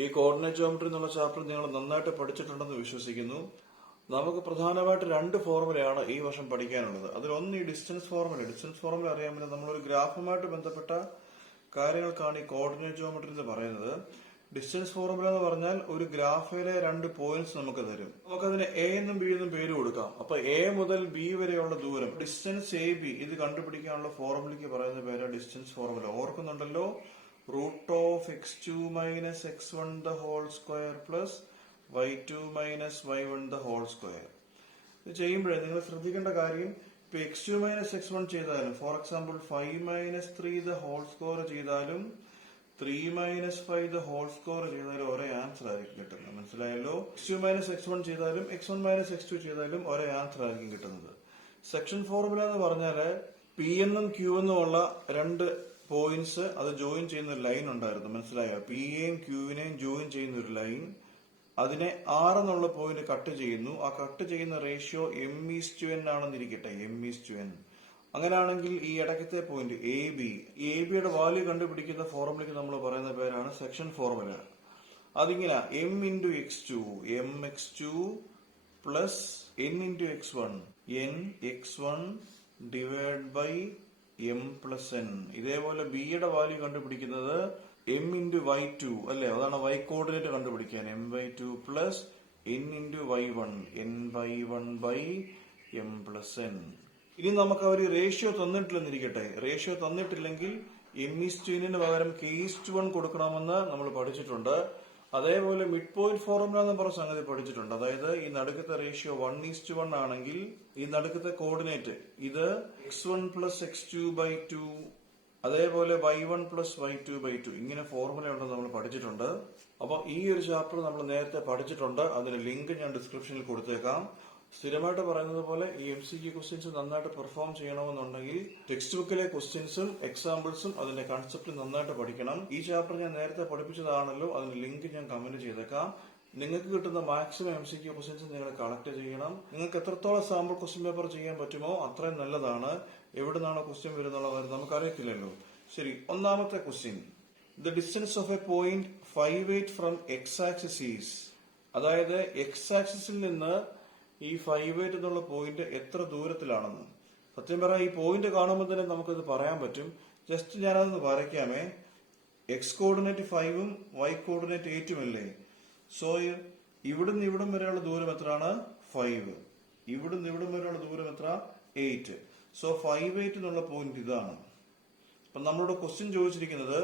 ഈ coordinate geometry എന്നുള്ള chapter നിങ്ങൾ നന്നായിട്ട് പഠിച്ചിട്ടുണ്ടെന്ന് വിശ്വസിക്കുന്നു. നമുക്ക് പ്രധാനമായിട്ട് രണ്ട് ഫോർമുലയാണ് ഈ വർഷം പഠിക്കാനുള്ളത്. അതിലൊന്ന് ഈ ഡിസ്റ്റൻസ് ഫോർമുല അറിയാമെങ്കിൽ നമ്മളൊരു ഗ്രാഫുമായിട്ട് ബന്ധപ്പെട്ട കാര്യങ്ങൾക്കാണ് ഈ കോർഡിനേറ്റ് ജോമെട്രി എന്ന് പറയുന്നത്. ഡിസ്റ്റൻസ് ഫോർമുല എന്ന് പറഞ്ഞാൽ ഒരു ഗ്രാഫിലെ രണ്ട് പോയിന്റ്സ് നമുക്ക് തരും. നമുക്കതിന് എ എന്നും ബി എന്നും പേര് കൊടുക്കാം. അപ്പൊ എ മുതൽ ബി വരെയുള്ള ദൂരം ഡിസ്റ്റൻസ് എ ബി ഇത് കണ്ടുപിടിക്കാനുള്ള ഫോർമുലയ്ക്ക് പറയുന്ന പേര് distance formula. ഓർക്കുന്നുണ്ടല്ലോ, √(x2 - x1) the whole square plus y2 - y1 the whole square. ഇത് ചെയ്യുമ്പോഴേ നിങ്ങൾ ശ്രദ്ധിക്കേണ്ട കാര്യം, ഇപ്പൊ x2 - x1 ചെയ്താലും, for example 5 - 3 the whole square ചെയ്താലും 3 - 5 the whole square ചെയ്താലും ഒരേ ആൻസർ ആയിരിക്കും കിട്ടുന്നത്. മനസ്സിലായല്ലോ? x2 - x1 ചെയ്താലും x1 - x2 ചെയ്താലും ഒരേ ആൻസർ ആയിരിക്കും കിട്ടുന്നത്. സെക്ഷൻ ഫോർമുല എന്ന് പറഞ്ഞാല് പി എന്നും ക്യൂ എന്നും ഉള്ള രണ്ട് പോയിന്റ്സ് അത് ജോയിൻ ചെയ്യുന്ന ഒരു ലൈൻ ഉണ്ടായിരുന്നു. മനസ്സിലായോ? പിയെയും ക്യൂവിനെയും ജോയിൻ ചെയ്യുന്ന ഒരു ലൈൻ, അതിനെ ആർ എന്നുള്ള പോയിന്റ് കട്ട് ചെയ്യുന്നു. ആ കട്ട് ചെയ്യുന്ന റേഷ്യോ m:n ആണെന്നിരിക്കട്ടെ, m:n. അങ്ങനെയാണെങ്കിൽ ഈ ഇടയ്ക്കത്തെ പോയിന്റ് എ ബിയുടെ വാല്യൂ കണ്ടുപിടിക്കുന്ന ഫോർമുലയ്ക്ക് നമ്മൾ പറയുന്ന പേരാണ് സെക്ഷൻ ഫോർമുല. അതിങ്ങനെ m×x2 mx2 plus n×x1 nx1 divide by m+n. ഇതേപോലെ ബിയുടെ വാല്യൂ കണ്ടുപിടിക്കുന്നത് m×y2 അല്ലെ, അതാണ് y കോർഡിനേറ്റ് കണ്ടുപിടിക്കാൻ m/2 plus n×y1 n/1 by m+n. ഇനി നമുക്ക് അവർ റേഷ്യോ തന്നിട്ടില്ലെന്നിരിക്കട്ടെ. റേഷ്യോ തന്നിട്ടില്ലെങ്കിൽ m:n പകരം k:1 കൊടുക്കണമെന്ന് നമ്മൾ പഠിച്ചിട്ടുണ്ട്. അതേപോലെ മിഡ് പോയിന്റ് ഫോർമുല എന്ന് പറഞ്ഞ സംഗതി പഠിച്ചിട്ടുണ്ട്. അതായത് ഈ നടുക്കത്തെ റേഷ്യോ 1:1 ആണെങ്കിൽ ഈ നടുക്കത്തെ കോർഡിനേറ്റ് ഇത് x1 പ്ലസ് x2/2, അതേപോലെ y1 പ്ലസ് y2/2, ഇങ്ങനെ ഫോർമുല ഉണ്ടെന്ന് നമ്മൾ പഠിച്ചിട്ടുണ്ട്. അപ്പൊ ഈ ഒരു ചാപ്റ്റർ നമ്മൾ നേരത്തെ പഠിച്ചിട്ടുണ്ട്. അതിന്റെ ലിങ്ക് ഞാൻ ഡിസ്ക്രിപ്ഷനിൽ കൊടുത്തേക്കാം. സ്ഥിരമായിട്ട് പറയുന്നത് പോലെ ഈ MCQ ക്വസ്റ്റ്യൻസ് നന്നായിട്ട് പെർഫോം ചെയ്യണമെന്നുണ്ടെങ്കിൽ ടെക്സ്റ്റ് ബുക്കിലെ ക്വസ്റ്റ്യൻസും എക്സാമ്പിൾസും അതിന്റെ കൺസെപ്റ്റ് നന്നായിട്ട് പഠിക്കണം. ഈ ചാപ്റ്റർ ഞാൻ നേരത്തെ പഠിപ്പിച്ചതാണല്ലോ, അതിന്റെ ലിങ്ക് ഞാൻ കമന്റ് ചെയ്തേക്കാം. നിങ്ങൾക്ക് കിട്ടുന്ന മാക്സിമം MCQ ക്വസ്റ്റ്യൻസ് നിങ്ങൾ കളക്ട് ചെയ്യണം. നിങ്ങൾക്ക് എത്രത്തോളം സാമ്പിൾ ക്വസ്റ്റ്യൻ പേപ്പർ ചെയ്യാൻ പറ്റുമോ അത്രയും നല്ലതാണ്. എവിടെ നിന്നാണോ ക്വസ്റ്റ്യൻ വരുന്നുള്ള കാര്യം നമുക്കറിയത്തില്ലല്ലോ. ശരി, ഒന്നാമത്തെ question, the distance of a point 5/8 from x axis is. അതായത് എക്സ് ആക്സിസിൽ നിന്ന് ഈ 5/8 എന്നുള്ള പോയിന്റ് എത്ര ദൂരത്തിലാണെന്ന്. സത്യം പറയാം, ഈ പോയിന്റ് കാണുമ്പോൾ തന്നെ നമുക്കത് പറയാൻ പറ്റും. ജസ്റ്റ് ഞാനതൊന്ന് വരയ്ക്കാമേ. എക്സ് കോർഡിനേറ്റ് 5ഉം y കോർഡിനേറ്റ് 8ഉം അല്ലേ. സോ ഇവിടുന്ന് ഇവിടം വരെയുള്ള ദൂരം എത്രയാണ്? 5. ഇവിടുന്ന് ഇവിടം വരെയുള്ള ദൂരം എത്ര? 8. സോ 5/8 എന്നുള്ള പോയിന്റ് ഇതാണ്. അപ്പൊ നമ്മളോട് ക്വസ്റ്റ്യൻ ചോദിച്ചിരിക്കുന്നത്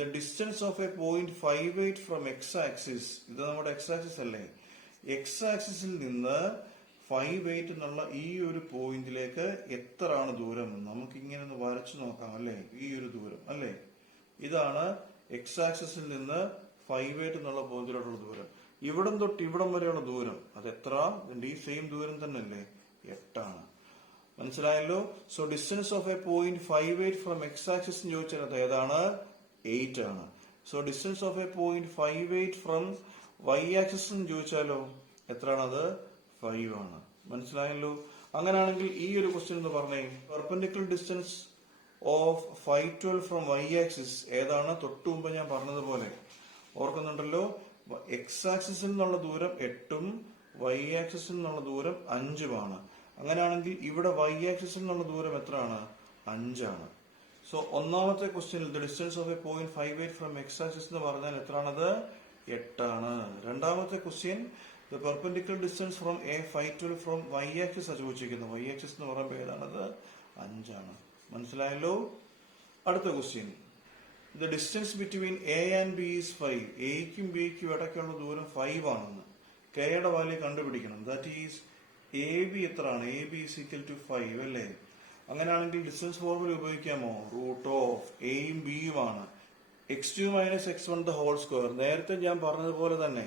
the distance of a point 5/8 from x axis. ഇത് നമ്മുടെ എക്സ് ആക്സിസ് അല്ലേ. എക്സ് ആക്സിസിൽ നിന്ന് 5/8 എന്നുള്ള ഈ ഒരു പോയിന്റിലേക്ക് എത്രയാണ് ദൂരം? നമുക്ക് ഇങ്ങനെ ഒന്ന് വരച്ചു നോക്കാം അല്ലെ. ഈ ഒരു ദൂരം അല്ലെ, ഇതാണ് എക്സ് ആക്സിസിൽ നിന്ന് 5/8 എന്നുള്ള പോയിന്റിലോട്ടുള്ള ദൂരം. ഇവിടം തൊട്ട് ഇവിടം വരെയുള്ള ദൂരം അത് എത്ര? ഈ സെയിം ദൂരം തന്നെ അല്ലേ, 8 ആണ്. മനസ്സിലായല്ലോ? So distance of a point 5/8 from x axis ചോദിച്ചാൽ അത് ഏതാണ്? 8 ആണ്. So distance of a point 5/8 from y axis ചോദിച്ചാലോ എത്രയാണത്? 5 ആണ്. മനസ്സിലായല്ലോ? അങ്ങനെയാണെങ്കിൽ ഈ ഒരു ക്വസ്റ്റ്യൻ എന്ന് പറഞ്ഞേ, perpendicular distance of 512 from y axis ഏതാണ്? തൊട്ടു മുമ്പ് ഞാൻ പറഞ്ഞതുപോലെ ഓർക്കുന്നുണ്ടല്ലോ, എക്സ് ആക്സിസിൽ നിന്നുള്ള ദൂരം 8ഉം y ആക്സിസിൽ നിന്നുള്ള ദൂരം 5ഉമാണ്. അങ്ങനെയാണെങ്കിൽ ഇവിടെ y ആക്സിസിൽ നിന്നുള്ള ദൂരം എത്രയാണ്? 5 ആണ്. സോ ഒന്നാമത്തെ ക്വസ്റ്റ്യനിൽ the distance of a point 5/8 from x axis എന്ന് പറഞ്ഞാൽ എത്രയാണത്? 8 ആണ്. രണ്ടാമത്തെ question, the perpendicular distance from A 512 from y axis ആണ് ചോദിച്ചിരിക്കുന്നത്. y ആക്സിസ് എന്ന് പറയുമ്പോൾ ഏതാണത്? 5 ആണ്. മനസ്സിലായല്ലോ? അടുത്ത question, the distance between A and B is 5. എയ്ക്കും ബിക്കും ഇടയ്ക്കുള്ള ദൂരം 5 ആണെന്ന്. കെയുടെ വാല്യൂ കണ്ടുപിടിക്കണം. ദാറ്റ് ഈസ് എ ബി എത്രയാണ്? A B is equal to 5 അല്ലേ. അങ്ങനെയാണെങ്കിൽ ഡിസ്റ്റൻസ് ഫോർമുല ഉപയോഗിക്കാമോ? √(എയും ബിയുമാണ് x2 - x1 the whole square. നേരത്തെ ഞാൻ പറഞ്ഞതുപോലെ തന്നെ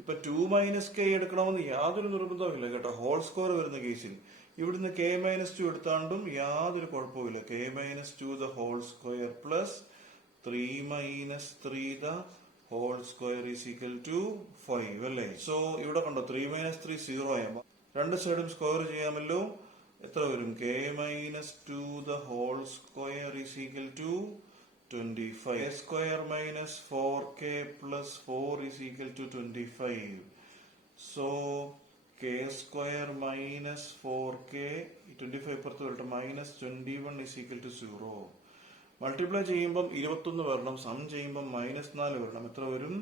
ഇപ്പൊ 2 - k എടുക്കണമെന്ന് യാതൊരു നിർബന്ധവുമില്ല കേട്ടോ. ഹോൾ സ്ക്വയർ വരുന്ന കേസിൽ ഇവിടുന്ന് k - 2 എടുത്താണ്ടും യാതൊരു കുഴപ്പമില്ല. k - 2 the whole square plus 3 - 3 the whole square is equal to 5 അല്ലേ. സോ ഇവിടെ കണ്ടോ 3 - 3 0 ആകുമ്പോ രണ്ട് സൈഡും സ്ക്വയർ ചെയ്യാമല്ലോ. എത്ര വരും? k - 2 the whole square is equal to 25. A square minus 4k plus 4 is equal to 25. So k square minus 4k 25 പുറത്ത് വരട്ടെ minus 21 is equal to 0. Multiply ചെയ്യുമ്പം 21 വരണം, സം ചെയ്യുമ്പം -4 വരണം. എത്ര വരും?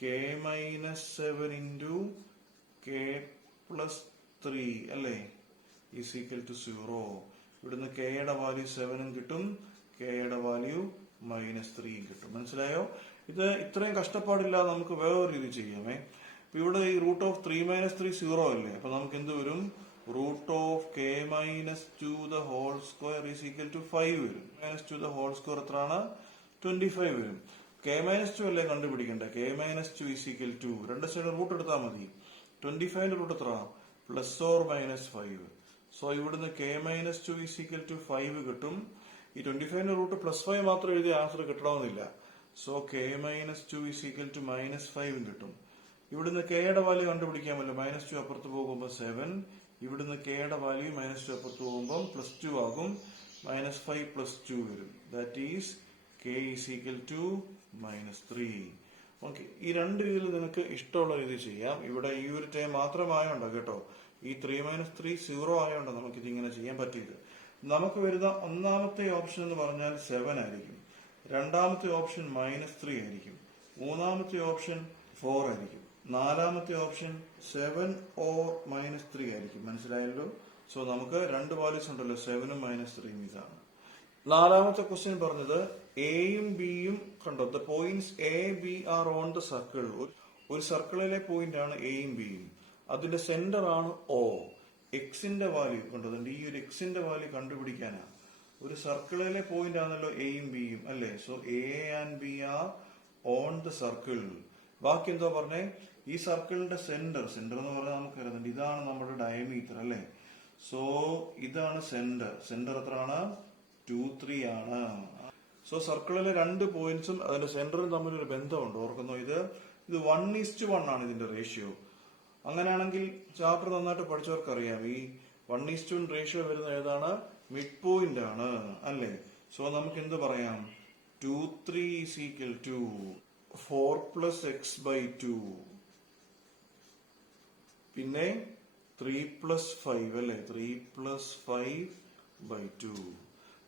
k minus 7 into k plus 3 അല്ലേ is equal to 0. ഇവിടുന്ന് k യുടെ വാല്യൂ 7 കിട്ടും, k യുടെ വാല്യൂ -3 കിട്ടും. മനസ്സിലായോ? ഇത് ഇത്രയും കഷ്ടപ്പാടില്ലാതെ നമുക്ക് വേറെ രീതി ചെയ്യാമേ. ഇവിടെ ഈ റൂട്ട് ഓഫ് 3 - 3 0 അല്ലേ, അപ്പൊ നമുക്ക് എന്ത് വരും? Root of k - 2 the whole square is equal to 5 വരും. -2 the whole square എത്രയാണ്? 25 വരും. k - 2 അല്ലേ കണ്ടുപിടിക്കണ്ടേ? k - 2 is equal to രണ്ട് സൈഡ് റൂട്ട് എടുത്താൽ മതി. 25 റൂട്ട് എത്ര? Plus or -5. സോ ഇവിടുന്ന് k - 2 is equal to 5 കിട്ടും. ഈ 25 റൂട്ട് +5 മാത്രം എഴുതിയ ആൻസർ കിട്ടണമെന്നില്ല. So k - 2 is equal to -5 കിട്ടും. ഇവിടുന്ന് k യുടെ വാല്യൂ കണ്ടുപിടിക്കാമല്ലോ. -2 അപ്പുറത്ത് പോകുമ്പോൾ 7. ഇവിടുന്ന് k യുടെ വാല്യൂ -2 അപ്പുറത്ത് പോകുമ്പോൾ +2 ആകും. -5 + 2 വരും. That is k is equal to -3. Okay, ഈ രണ്ട് രീതിയിൽ നിങ്ങൾക്ക് ഇഷ്ടമുള്ള രീതി ചെയ്യാം. ഇവിടെ ഈ ഒരു ടൈം മാത്രമായോണ്ടോ കേട്ടോ, ഈ 3 - 3 0 ആയോണ്ടോ നമുക്ക് ഇതിങ്ങനെ ചെയ്യാൻ പറ്റിയത്. നമുക്ക് വരുന്ന ഒന്നാമത്തെ ഓപ്ഷൻ എന്ന് പറഞ്ഞാൽ 7 ആയിരിക്കും, രണ്ടാമത്തെ ഓപ്ഷൻ -3 ആയിരിക്കും, മൂന്നാമത്തെ ഓപ്ഷൻ 4 ആയിരിക്കും, നാലാമത്തെ ഓപ്ഷൻ 7 or -3 ആയിരിക്കും. മനസ്സിലായല്ലോ? സോ നമുക്ക് രണ്ട് വാല്യൂസ് ഉണ്ടല്ലോ, 7 ഉം -3 ഇതാണ്. നാലാമത്തെ ക്വസ്റ്റ്യൻ പറഞ്ഞത് എയും ബിയും കണ്ടോ, the points A B R on the circle. ഒരു സർക്കിളിലെ പോയിന്റ് ആണ് എയും ബിയും, അതിന്റെ സെന്റർ ആണ് O. എക്സിന്റെ വാല്യൂ കണ്ടോ, ഈ ഒരു എക്സിന്റെ വാല്യൂ കണ്ടുപിടിക്കാനാ. ഒരു സർക്കിളിലെ പോയിന്റ് ആണല്ലോ എയും ബിയും അല്ലേ. So A and B R on the circle. ബാക്കി എന്തോ പറഞ്ഞേ, ഈ സർക്കിളിന്റെ സെന്റർ എന്ന് പറഞ്ഞാൽ നമുക്ക് അറിയുന്നുണ്ട്, ഇതാണ് നമ്മുടെ ഡയമീറ്റർ അല്ലേ. സോ ഇതാണ് സെന്റർ എത്രയാണ്? 2, 3 ആണ്. സോ സർക്കിളിലെ രണ്ട് പോയിന്റ്സും അതിന്റെ സെന്ററും തമ്മിൽ ഒരു ബന്ധമുണ്ട്. ഓർക്കുന്നോ? ഇത് 1:1 ആണ് ഇതിന്റെ റേഷ്യോ. അങ്ങനെയാണെങ്കിൽ ചാപ്റ്റർ നന്നായിട്ട് പഠിച്ചവർക്ക് അറിയാം, ഈ 1:1 റേഷ്യോ വരുന്ന ഏതാണ്? മിഡ് പോയിന്റ് ആണ് അല്ലേ. സോ നമുക്ക് എന്ത് പറയാം? 2, 3 is equal to 4 plus x by 2, പിന്നെ 3 plus 5 അല്ലേ, 3 plus 5 by 2.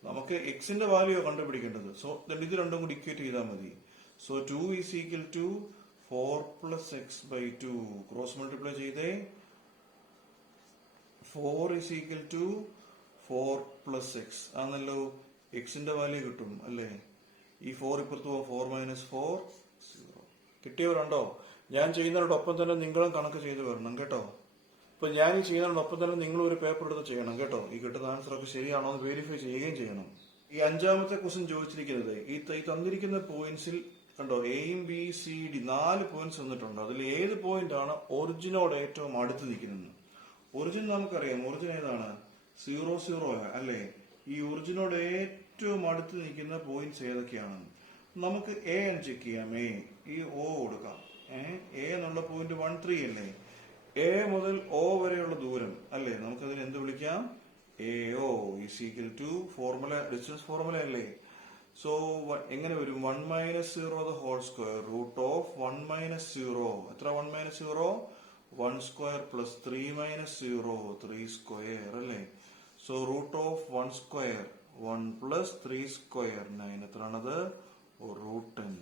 നമുക്ക് എക്സിന്റെ വാല്യൂ കണ്ടുപിടിക്കേണ്ടത്. സോ ഇത് രണ്ടും കൂടി ഇക്വേറ്റ് ചെയ്താൽ മതി. So 2 is equal to 4 plus x by 2. Cross multiply ചെയ്തേ. 4 is equal to 4 plus x ആണല്ലോ. എക്സിന്റെ വാല്യൂ കിട്ടും അല്ലേ. ഈ 4 ഇപ്പുറത്ത് പോകും, 4 - 4 0. കിട്ടിയവരുണ്ടോ? ഞാൻ ചെയ്യുന്നതിനോടൊപ്പം തന്നെ നിങ്ങളും കണക്ക് ചെയ്ത് വരണം കേട്ടോ. ഇപ്പൊ ഞാൻ ഈ ചെയ്യുന്നതിനോടൊപ്പം തന്നെ നിങ്ങൾ ഒരു പേപ്പർ എടുത്ത് ചെയ്യണം കേട്ടോ. ഈ കിട്ടുന്ന ആൻസർ ഒക്കെ ശരിയാണോ എന്ന് വെരിഫൈ ചെയ്യുകയും ചെയ്യണം. ഈ അഞ്ചാമത്തെ ക്വസ്റ്റ്യൻ ചോദിച്ചിരിക്കുന്നത്, ഈ തന്നിരിക്കുന്ന പോയിന്റ്സിൽ കണ്ടോ, എയും ബി സി ഡി 4 പോയിന്റ്സ് വന്നിട്ടുണ്ട്. അതിൽ ഏത് പോയിന്റ് ആണ് ഒറിജിനോട് ഏറ്റവും അടുത്ത് നിൽക്കുന്നത്? ഒറിജിൻ നമുക്കറിയാം, ഒറിജിൻ ഏതാണ്? 0, 0 അല്ലേ. ഈ ഒറിജിനോട് ഏറ്റവും അടുത്ത് നിൽക്കുന്ന പോയിന്റ്സ് ഏതൊക്കെയാണ്? നമുക്ക് എ ചെക്ക് ചെയ്യാം. ഈ O കൊടുക്കാം. എ എന്നുള്ള പോയിന്റ് 1, 3 അല്ലേ. എ മുതൽ O വരെയുള്ള ദൂരം അല്ലേ, നമുക്കതിന് എന്ത് വിളിക്കാം? AO is equal to formula, distance formula അല്ലേ. സോ എങ്ങനെ വരും? 1 - 0 the whole square root of 1 - 0. എത്ര 1 - 0? 1 square plus 3 - 0 3 square അല്ലേ. So root of 1 square 1 plus 3 square 9. എത്രയാണത്? √10.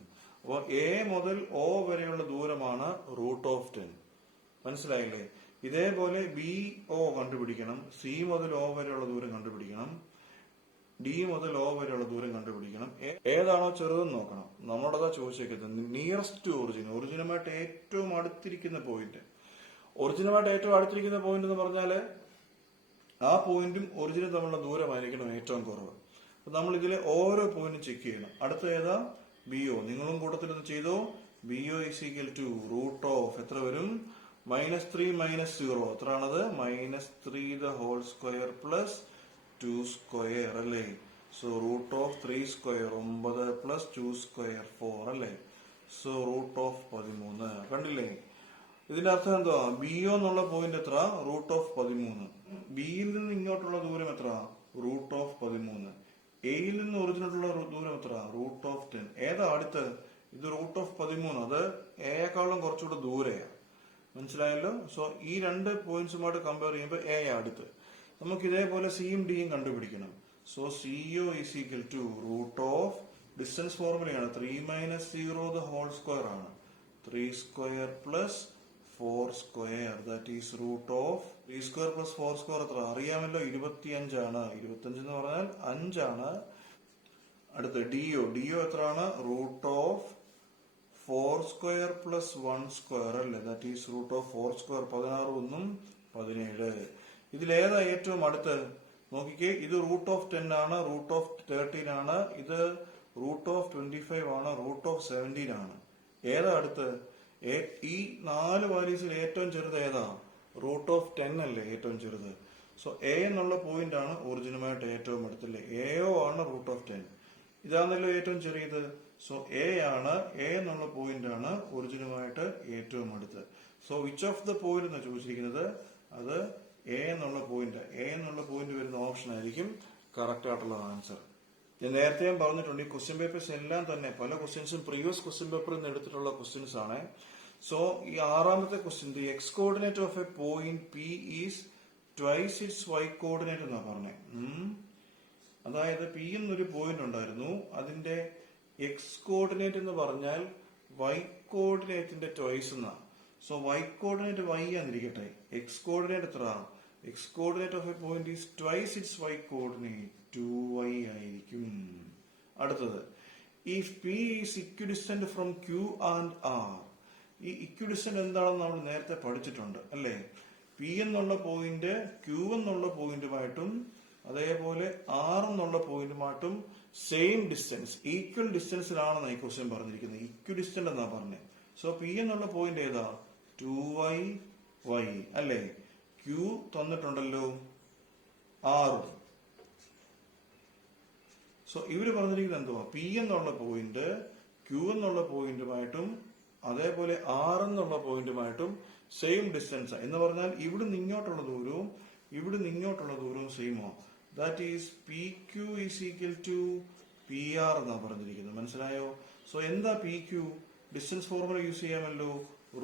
അപ്പൊ എ മുതൽ O വരെയുള്ള ദൂരമാണ് √10. മനസ്സിലായില്ലേ? ഇതേപോലെ BO കണ്ടുപിടിക്കണം, സി മുതൽ O വരെയുള്ള ദൂരം കണ്ടുപിടിക്കണം, ഡി മുതൽ O വരെയുള്ള ദൂരം കണ്ടുപിടിക്കണം. ഏതാണോ ചെറുതെന്ന് നോക്കണം. നമ്മളതാ ചോദിച്ചേക്കുന്നത് നിയറസ്റ്റ് ടു ഒറിജിൻ, ഒറിജിനുമായിട്ട് ഏറ്റവും അടുത്തിരിക്കുന്ന പോയിന്റ്. ഒറിജിനുമായിട്ട് ഏറ്റവും അടുത്തിരിക്കുന്ന പോയിന്റ് എന്ന് പറഞ്ഞാല് ആ പോയിന്റും ഒറിജിനും തമ്മിലുള്ള ദൂരമായിരിക്കണം ഏറ്റവും കുറവ്. അപ്പൊ നമ്മൾ ഇതിലെ ഓരോ പോയിന്റും ചെക്ക് ചെയ്യണം. അടുത്ത ഏതാ? BO. നിങ്ങളും കൂട്ടത്തിൽ ഇത് ചെയ്തോ. BO is equal to root of എത്ര വരും? -3 - 0 എത്രയാണത്? -3 the whole square plus 2 square അല്ലേ. So root of 3 square 9 plus 2 square 4 അല്ലേ. So root of 13. കണ്ടില്ലേ? ഇതിന്റെ അർത്ഥം എന്തുവാ? BO എന്നുള്ള പോയിന്റ് എത്ര? √13. ബിയിൽ നിന്ന് ഇങ്ങോട്ടുള്ള ദൂരം എത്ര? √13. എയിൽ നിന്ന് ഒറിജിനുള്ള ദൂരം എത്ര? √10. ഏതാ അടുത്ത്? ഇത് √13. അത് എയേക്കാളും കുറച്ചുകൂടെ ദൂരെയാണ്. മനസ്സിലായല്ലോ? സോ ഈ രണ്ട് പോയിന്റ്സുമായിട്ട് കമ്പയർ ചെയ്യുമ്പോൾ എ അടുത്ത്. നമുക്ക് ഇതേപോലെ സിയും ഡിയും കണ്ടുപിടിക്കണം. So CO is equal to √, distance ഫോർമുലയാണ് 3 - 0 the whole square ആണ്. 3² + 4² ദാറ്റ് ഈസ് √, 3² + 4² എത്ര? അറിയാമല്ലോ, 25 ആണ്. 25 എന്ന് പറഞ്ഞാൽ 5 ആണ്. അടുത്ത് ഡിഒ എത്രയാണ്? √, 4² + 1² അല്ലേ, ദാറ്റ് ഈസ് √, 4². 16 1 17. ഇതിലേതാ ഏറ്റവും അടുത്ത്? നോക്കിക്കേ, ഇത് √10 ആണ്, √13 ആണ്, ഇത് √25 ആണ്, √17 ആണ്. ഏതാ അടുത്ത്? ഈ 4 വാല്യൂസിൽ ഏറ്റവും ചെറുത് ഏതാ? √10 അല്ലേ ഏറ്റവും ചെറുത്. സോ എ എന്നുള്ള പോയിന്റ് ആണ് ഒറിജിനുമായിട്ട് ഏറ്റവും അടുത്തല്ലേ. എയോ ആണ് √10. ഇതാണല്ലോ ഏറ്റവും ചെറിയത്. സോ എ എന്നുള്ള പോയിന്റ് ആണ് ഒറിജിനുമായിട്ട് ഏറ്റവും അടുത്ത്. So which of the point എന്ന് ചോദിച്ചിരിക്കുന്നത്, അത് എ എന്നുള്ള പോയിന്റ് വരുന്ന ഓപ്ഷൻ ആയിരിക്കും കറക്റ്റ് ആയിട്ടുള്ള ആൻസർ. ഞാൻ നേരത്തെ പറഞ്ഞിട്ടുണ്ട്, ഈ ക്വസ്റ്റ്യൻ പേപ്പേഴ്സ് എല്ലാം തന്നെ പല ക്വസ്റ്റ്യൻസും പ്രീവിയസ് ക്വസ്റ്റ്യൻ പേപ്പറിൽ നിന്ന് എടുത്തിട്ടുള്ള ക്വസ്റ്റ്യൻസ് ആണ്. സോ ഈ 6ാമത്തെ question, the x coordinate of a point P is twice its y coordinate എന്നാ പറഞ്ഞേ. അതായത് പി എന്നൊരു പോയിന്റ് ഉണ്ടായിരുന്നു, അതിന്റെ എക്സ് കോർഡിനേറ്റ് എന്ന് പറഞ്ഞാൽ വൈ കോർഡിനേറ്റിന്റെ ട്വൈസ് എന്നാ. സോ വൈ കോർഡിനേറ്റ് വൈ ആന്നിരിക്കട്ടെ, എക്സ് കോർഡിനേറ്റ് എത്ര? X coordinate of a point is twice its y coordinate, 2y ആയിരിക്കും. അടുത്തത്, if P is equidistant from Q and R. ഈ ഇക്വിഡിസ്റ്റന്റ് എന്താണെന്ന് നമ്മൾ നേരത്തെ പഠിച്ചിട്ടുണ്ട് അല്ലേ. പി എന്നുള്ള പോയിന്റ് ക്യൂ എന്നുള്ള പോയിന്റുമായിട്ടും അതേപോലെ ആർ എന്നുള്ള പോയിന്റുമായിട്ടും സെയിം ഡിസ്റ്റൻസ്, ഈക്വൽ ഡിസ്റ്റൻസിലാണെന്ന് ഈ ക്വസ്റ്റ്യൻ പറഞ്ഞിരിക്കുന്നത്. ഇക്വിഡിസ്റ്റന്റ് എന്നാ പറഞ്ഞത്. സോ പി എന്നുള്ള പോയിന്റ് ഏതാ? 2y അല്ലേ. ക്യൂ തന്നിട്ടുണ്ടല്ലോ, ആറും. സോ ഇവര് പറഞ്ഞിരിക്കുന്നത് എന്തുവാ? പി എന്നുള്ള പോയിന്റ് ക്യൂ എന്നുള്ള പോയിന്റുമായിട്ടും അതേപോലെ ആർ എന്നുള്ള പോയിന്റുമായിട്ടും സെയിം ഡിസ്റ്റൻസ് എന്ന് പറഞ്ഞാൽ ഇവിടുന്ന് ഇങ്ങോട്ടുള്ള ദൂരവും സെയിമോ. That is P Q is equal to P R എന്നാ പറഞ്ഞിരിക്കുന്നത്. മനസ്സിലായോ? സോ എന്താ P Q? Distance formula use ചെയ്യാമല്ലോ, √.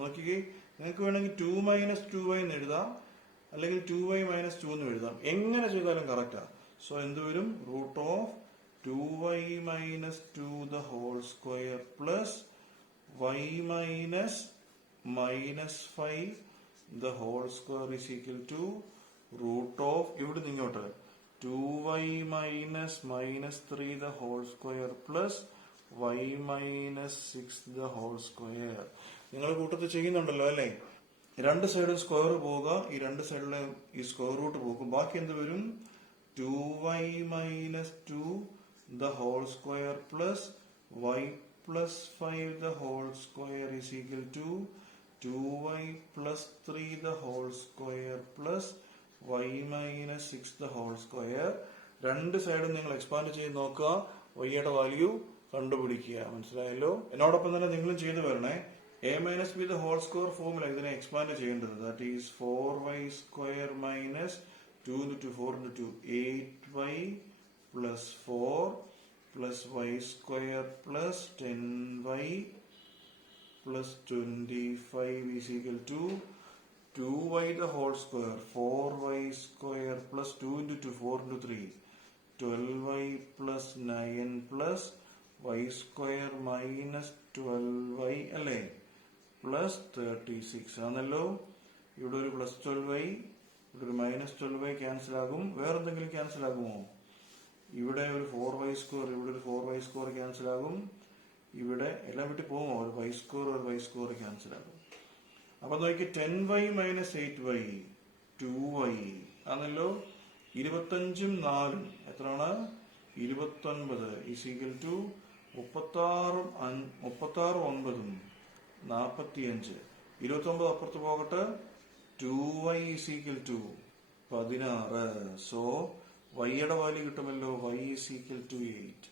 നോക്കിക്കേ, നിങ്ങൾക്ക് വേണമെങ്കിൽ 2 - 2y എന്ന് എഴുതാം, അല്ലെങ്കിൽ 2y - 2 എന്ന് എഴുതാം. എങ്ങനെ ചെയ്താലും കറക്റ്റാ. സോ എന്ത് വരും? √2y - 2 the whole square plus y - -5 the whole square is equal to √, ഇവിടുന്ന് ഇങ്ങോട്ട് 2y - -3 the whole square plus y - 6 the whole square. നിങ്ങൾ കൂട്ടത്തിൽ ചെയ്യുന്നുണ്ടല്ലോ അല്ലേ. രണ്ട് സൈഡും സ്ക്വയർ പോവുക, ഈ രണ്ട് സൈഡിലെ ഈ സ്ക്വയർ റൂട്ട് പോകും. ബാക്കി എന്ത് വരും? 2y - 2 the whole square plus y + 5 the whole square is equal to 2y + 3 the whole square plus y - 6 the whole square. രണ്ട് സൈഡും നിങ്ങൾ എക്സ്പാൻഡ് ചെയ്ത് നോക്കുക, വൈയുടെ വാല്യൂ കണ്ടുപിടിക്കുക. മനസ്സിലായല്ലോ? എന്നോടൊപ്പം തന്നെ നിങ്ങളും ചെയ്തു വരണേ. a - b the whole square formula ഇതിനെ എക്സ്പാൻഡ് ചെയ്യേണ്ടത്. That is 4y² - 2 × 2 4 × 2 8y + 4 + y² + 10y + 25 is equal to 2y the whole square, 4y² + 2 × 2 4 × 3 12y + 9 + y² - 12y അല്ലേ, +36 ആണല്ലോ. ഇവിടെ ഒരു +12y, ഇവിടെ ഒരു -12y ക്യാൻസൽ ആകും. വേറെന്തെങ്കിലും ക്യാൻസൽ ആകുമോ? ഇവിടെ ഒരു 4y², ഇവിടെ ഒരു 4y² ക്യാൻസൽ ആകും. ഇവിടെ എല്ലാം വിട്ട് പോകുമോ? ഒരു y² ക്യാൻസൽ ആകും. അപ്പൊ നോക്കി, 10y - 8y 2y ആണല്ലോ. 25ഉം 4ഉം എത്രയാണ്? 29 ഈസ് ഈക്വൽ ടു 36ഉം 9ഉം 45. 29 അപ്പുറത്ത് പോകട്ടെ. 2y is equal to 16. So വൈയുടെ വാല്യൂ കിട്ടുമല്ലോ, y ഈസ് ഈക്വൽ ടു 8.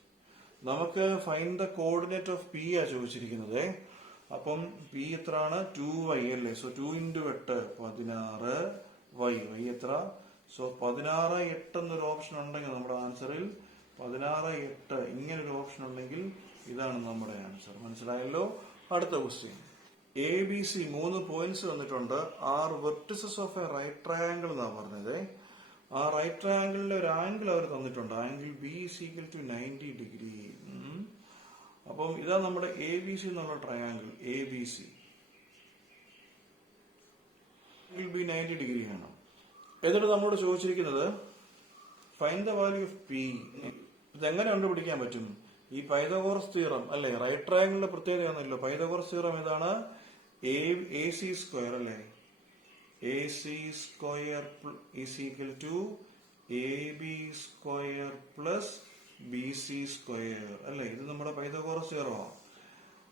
നമുക്ക് find the coordinate of P ആ ചോദിച്ചിരിക്കുന്നത്. അപ്പം പി എത്രയാണ്? 2y അല്ലേ. സോ 2 × 8 16 y എത്ര? സോ 16:8 എന്നൊരു ഓപ്ഷൻ ഉണ്ടെങ്കിൽ നമ്മുടെ ആൻസറിൽ 16:8 ഇങ്ങനൊരു ഓപ്ഷൻ ഉണ്ടെങ്കിൽ ഇതാണ് നമ്മുടെ ആൻസർ. മനസ്സിലായല്ലോ? അടുത്ത question. A B C 3 points തന്നിട്ടുണ്ട്. 6 vertices of a right triangle എന്നാണ് പറഞ്ഞത്. ആ റൈറ്റ് ട്രയാങ്കിളിന്റെ ഒരു ആംഗിൾ അവർ തന്നിട്ടുണ്ട്. Angle B is equal to 90 degree. അപ്പം ഇതാ നമ്മുടെ എ ബി സി എന്നുള്ള triangle. A B C angle B 90 degree ആണ്. എന്നിട്ട് നമ്മളോട് ചോദിച്ചിരിക്കുന്നത് find the value of P. ഇതെങ്ങനെ കണ്ടുപിടിക്കാൻ പറ്റും? ഈ പൈതഗോറസ് തിയറം അല്ലെ, റൈറ്റ് ട്രയാങ്കിളിന്റെ പ്രത്യേകതയാണല്ലോ. പൈതഗോറസ് തിയറം ഏതാണ്? എ സി സ്ക്വയർ അല്ലെ, A C square is equal to A B square plus B C square അല്ലെ. ഇത് നമ്മുടെ പൈതഗോറസ് തിയറമാണ്.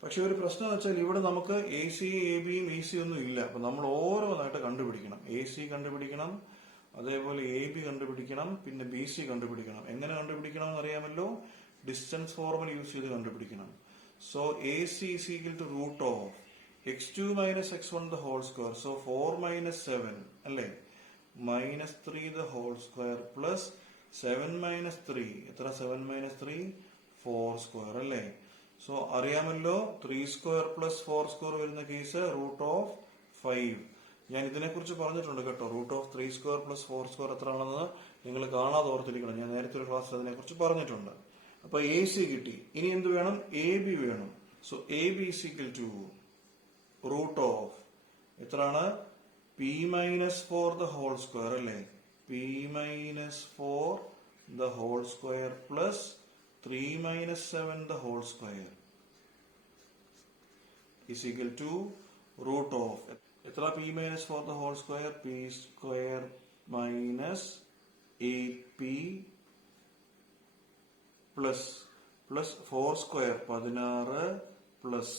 പക്ഷെ ഒരു പ്രശ്നം എന്ന് വെച്ചാൽ ഇവിടെ നമുക്ക് എ സി എ ബിയും എ സി ഒന്നും ഇല്ല. അപ്പൊ നമ്മൾ ഓരോന്നായിട്ട് കണ്ടുപിടിക്കണം. എ സി കണ്ടുപിടിക്കണം, അതേപോലെ എ ബി കണ്ടുപിടിക്കണം, പിന്നെ ബി സി കണ്ടുപിടിക്കണം. എങ്ങനെ കണ്ടുപിടിക്കണം എന്ന് അറിയാമല്ലോ? ഡിസ്റ്റൻസ് ഫോർമുല യൂസ് ചെയ്ത് കണ്ടുപിടിക്കണം. So A C is equal to root of x2 minus x1 the whole square. So 4 minus 7 അല്ലേ, minus 3 the whole square plus 7 minus 3. എത്ര? 7 minus 3 4 square അല്ലേ. സോ അറിയാമല്ലോ 3 square plus 4 square വരുന്ന case root of 5. ഞാൻ ഇതിനെക്കുറിച്ച് പറഞ്ഞിട്ടുണ്ട് കേട്ടോ. Root of 3 square plus 4 square എത്ര ആണെന്ന് നിങ്ങൾ കാണാതെ ഓർത്തിരിക്കണം. ഞാൻ നേരത്തെ ഒരു ക്ലാസ്സിൽ അതിനെക്കുറിച്ച് പറഞ്ഞിട്ടുണ്ട്. അപ്പൊ എ സി കിട്ടി. ഇനി എന്ത് വേണം? എ ബി വേണം. So A B is equal to root of എത്രയാണ്? P minus 4 the whole square അല്ലേ, p minus 4 the whole square plus 3 minus 7 the whole square is equal to root of എത്ര? P minus 4 the whole square, p square minus 8p plus 4 square 16 plus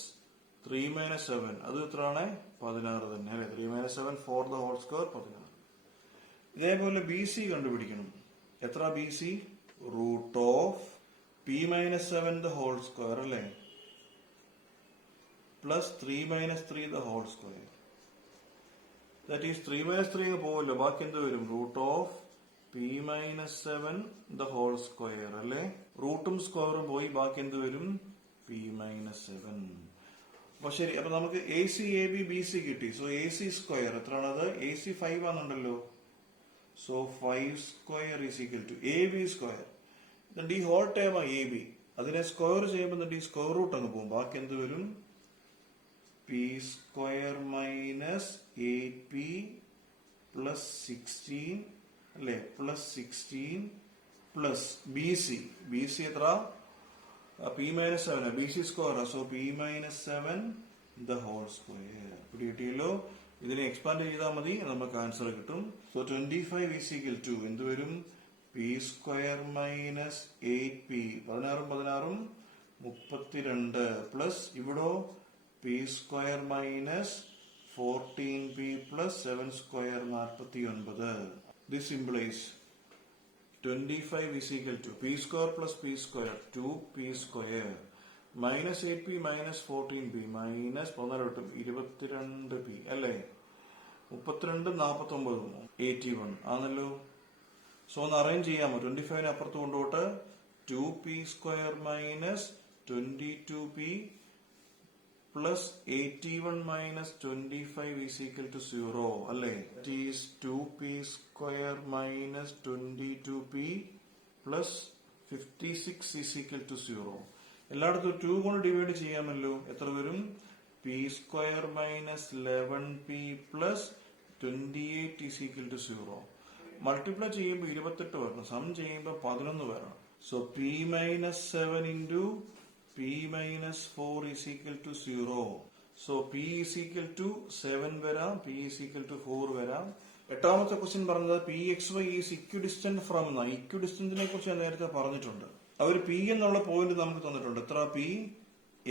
3 minus 7 അത് എത്രയാണ്? 16 തന്നെ അല്ലെ. 3 minus 7 4 the whole square 16. ഇതേപോലെ B C കണ്ടുപിടിക്കണം. എത്ര B C? Root of p minus 7 the whole square അല്ലെ plus 3 minus 3 the whole square. That is 3 minus 3 പോവല്ലോ. ബാക്കി എന്ത് വരും? Root of p minus 7 the whole square അല്ലെ. റൂട്ടും സ്ക്വയറും പോയി, ബാക്കി എന്ത് വരും? P minus 7. അപ്പൊ ശരി. അപ്പൊ നമുക്ക് A C A B B C കിട്ടി. സോ എ സി സ്ക്വയർ എത്രയാണത്? എ സി 5 ആണെന്നുണ്ടല്ലോ. So 5 square is equal to A B square. എന്നിട്ട് ഈ ഹോൾ ടേം ആ എ ബി, അതിനെ സ്ക്വയർ ചെയ്യുമ്പോൾ എന്നിട്ട് ഈ സ്ക്വയർ റൂട്ട് അങ്ങ് പോകും. ബാക്കി എന്ത് വരും? P square minus 8p plus 16 അല്ലെ, plus 16 plus B C. B C എത്ര? P minus 7, B C square. So p minus 7 the whole square. ഇവിടെ കിട്ടിയല്ലോ. ഇതിനെ എക്സ്പാൻഡ് ചെയ്താൽ മതി, നമുക്ക് ആൻസർ കിട്ടും. സോ 25 ഈസ് ഈക്വൽ ടു എന്ത് വരും? P square minus 8p 16 32 plus ഇവിടോ p square minus 14p plus 7 square 49. This implies 25 is equal to p square plus p square 2p square minus 8p minus 14p minus 22p അല്ലേ. 32 49 81 ആണല്ലോ. So ഒന്ന് arrange ചെയ്യാമോ? 25 അപ്പുറത്ത് കൊണ്ടുപോട്ട് 2p square minus 22p plus 81 minus 25 is equal to 0 അല്ലേ. It is 2p square minus 22p plus 56 is equal to 0. എല്ലായിടത്തും 2 കൊണ്ട് divide ചെയ്യാമല്ലോ. എത്ര വരും? p square minus 11p plus 28 is equal to 0. Multiply ചെയ്യുമ്പോൾ 28 വരണം, സം ചെയ്യുമ്പോൾ 11 വരണം. So p minus 7 into p minus 4 is equal to 0. So p is equal to 7 വരാം, p is equal to 4 വരാം. എട്ടാമത്തെ ക്വസ്റ്റ്യൻ പറഞ്ഞത് P x y is equidistant from എന്നാ. ഇക്വിഡിസ്റ്റന്റിനെ കുറിച്ച് ഞാൻ നേരത്തെ പറഞ്ഞിട്ടുണ്ട്. അവർ പി എന്നുള്ള പോയിന്റ് നമുക്ക് തന്നിട്ടുണ്ട്. എത്ര? പി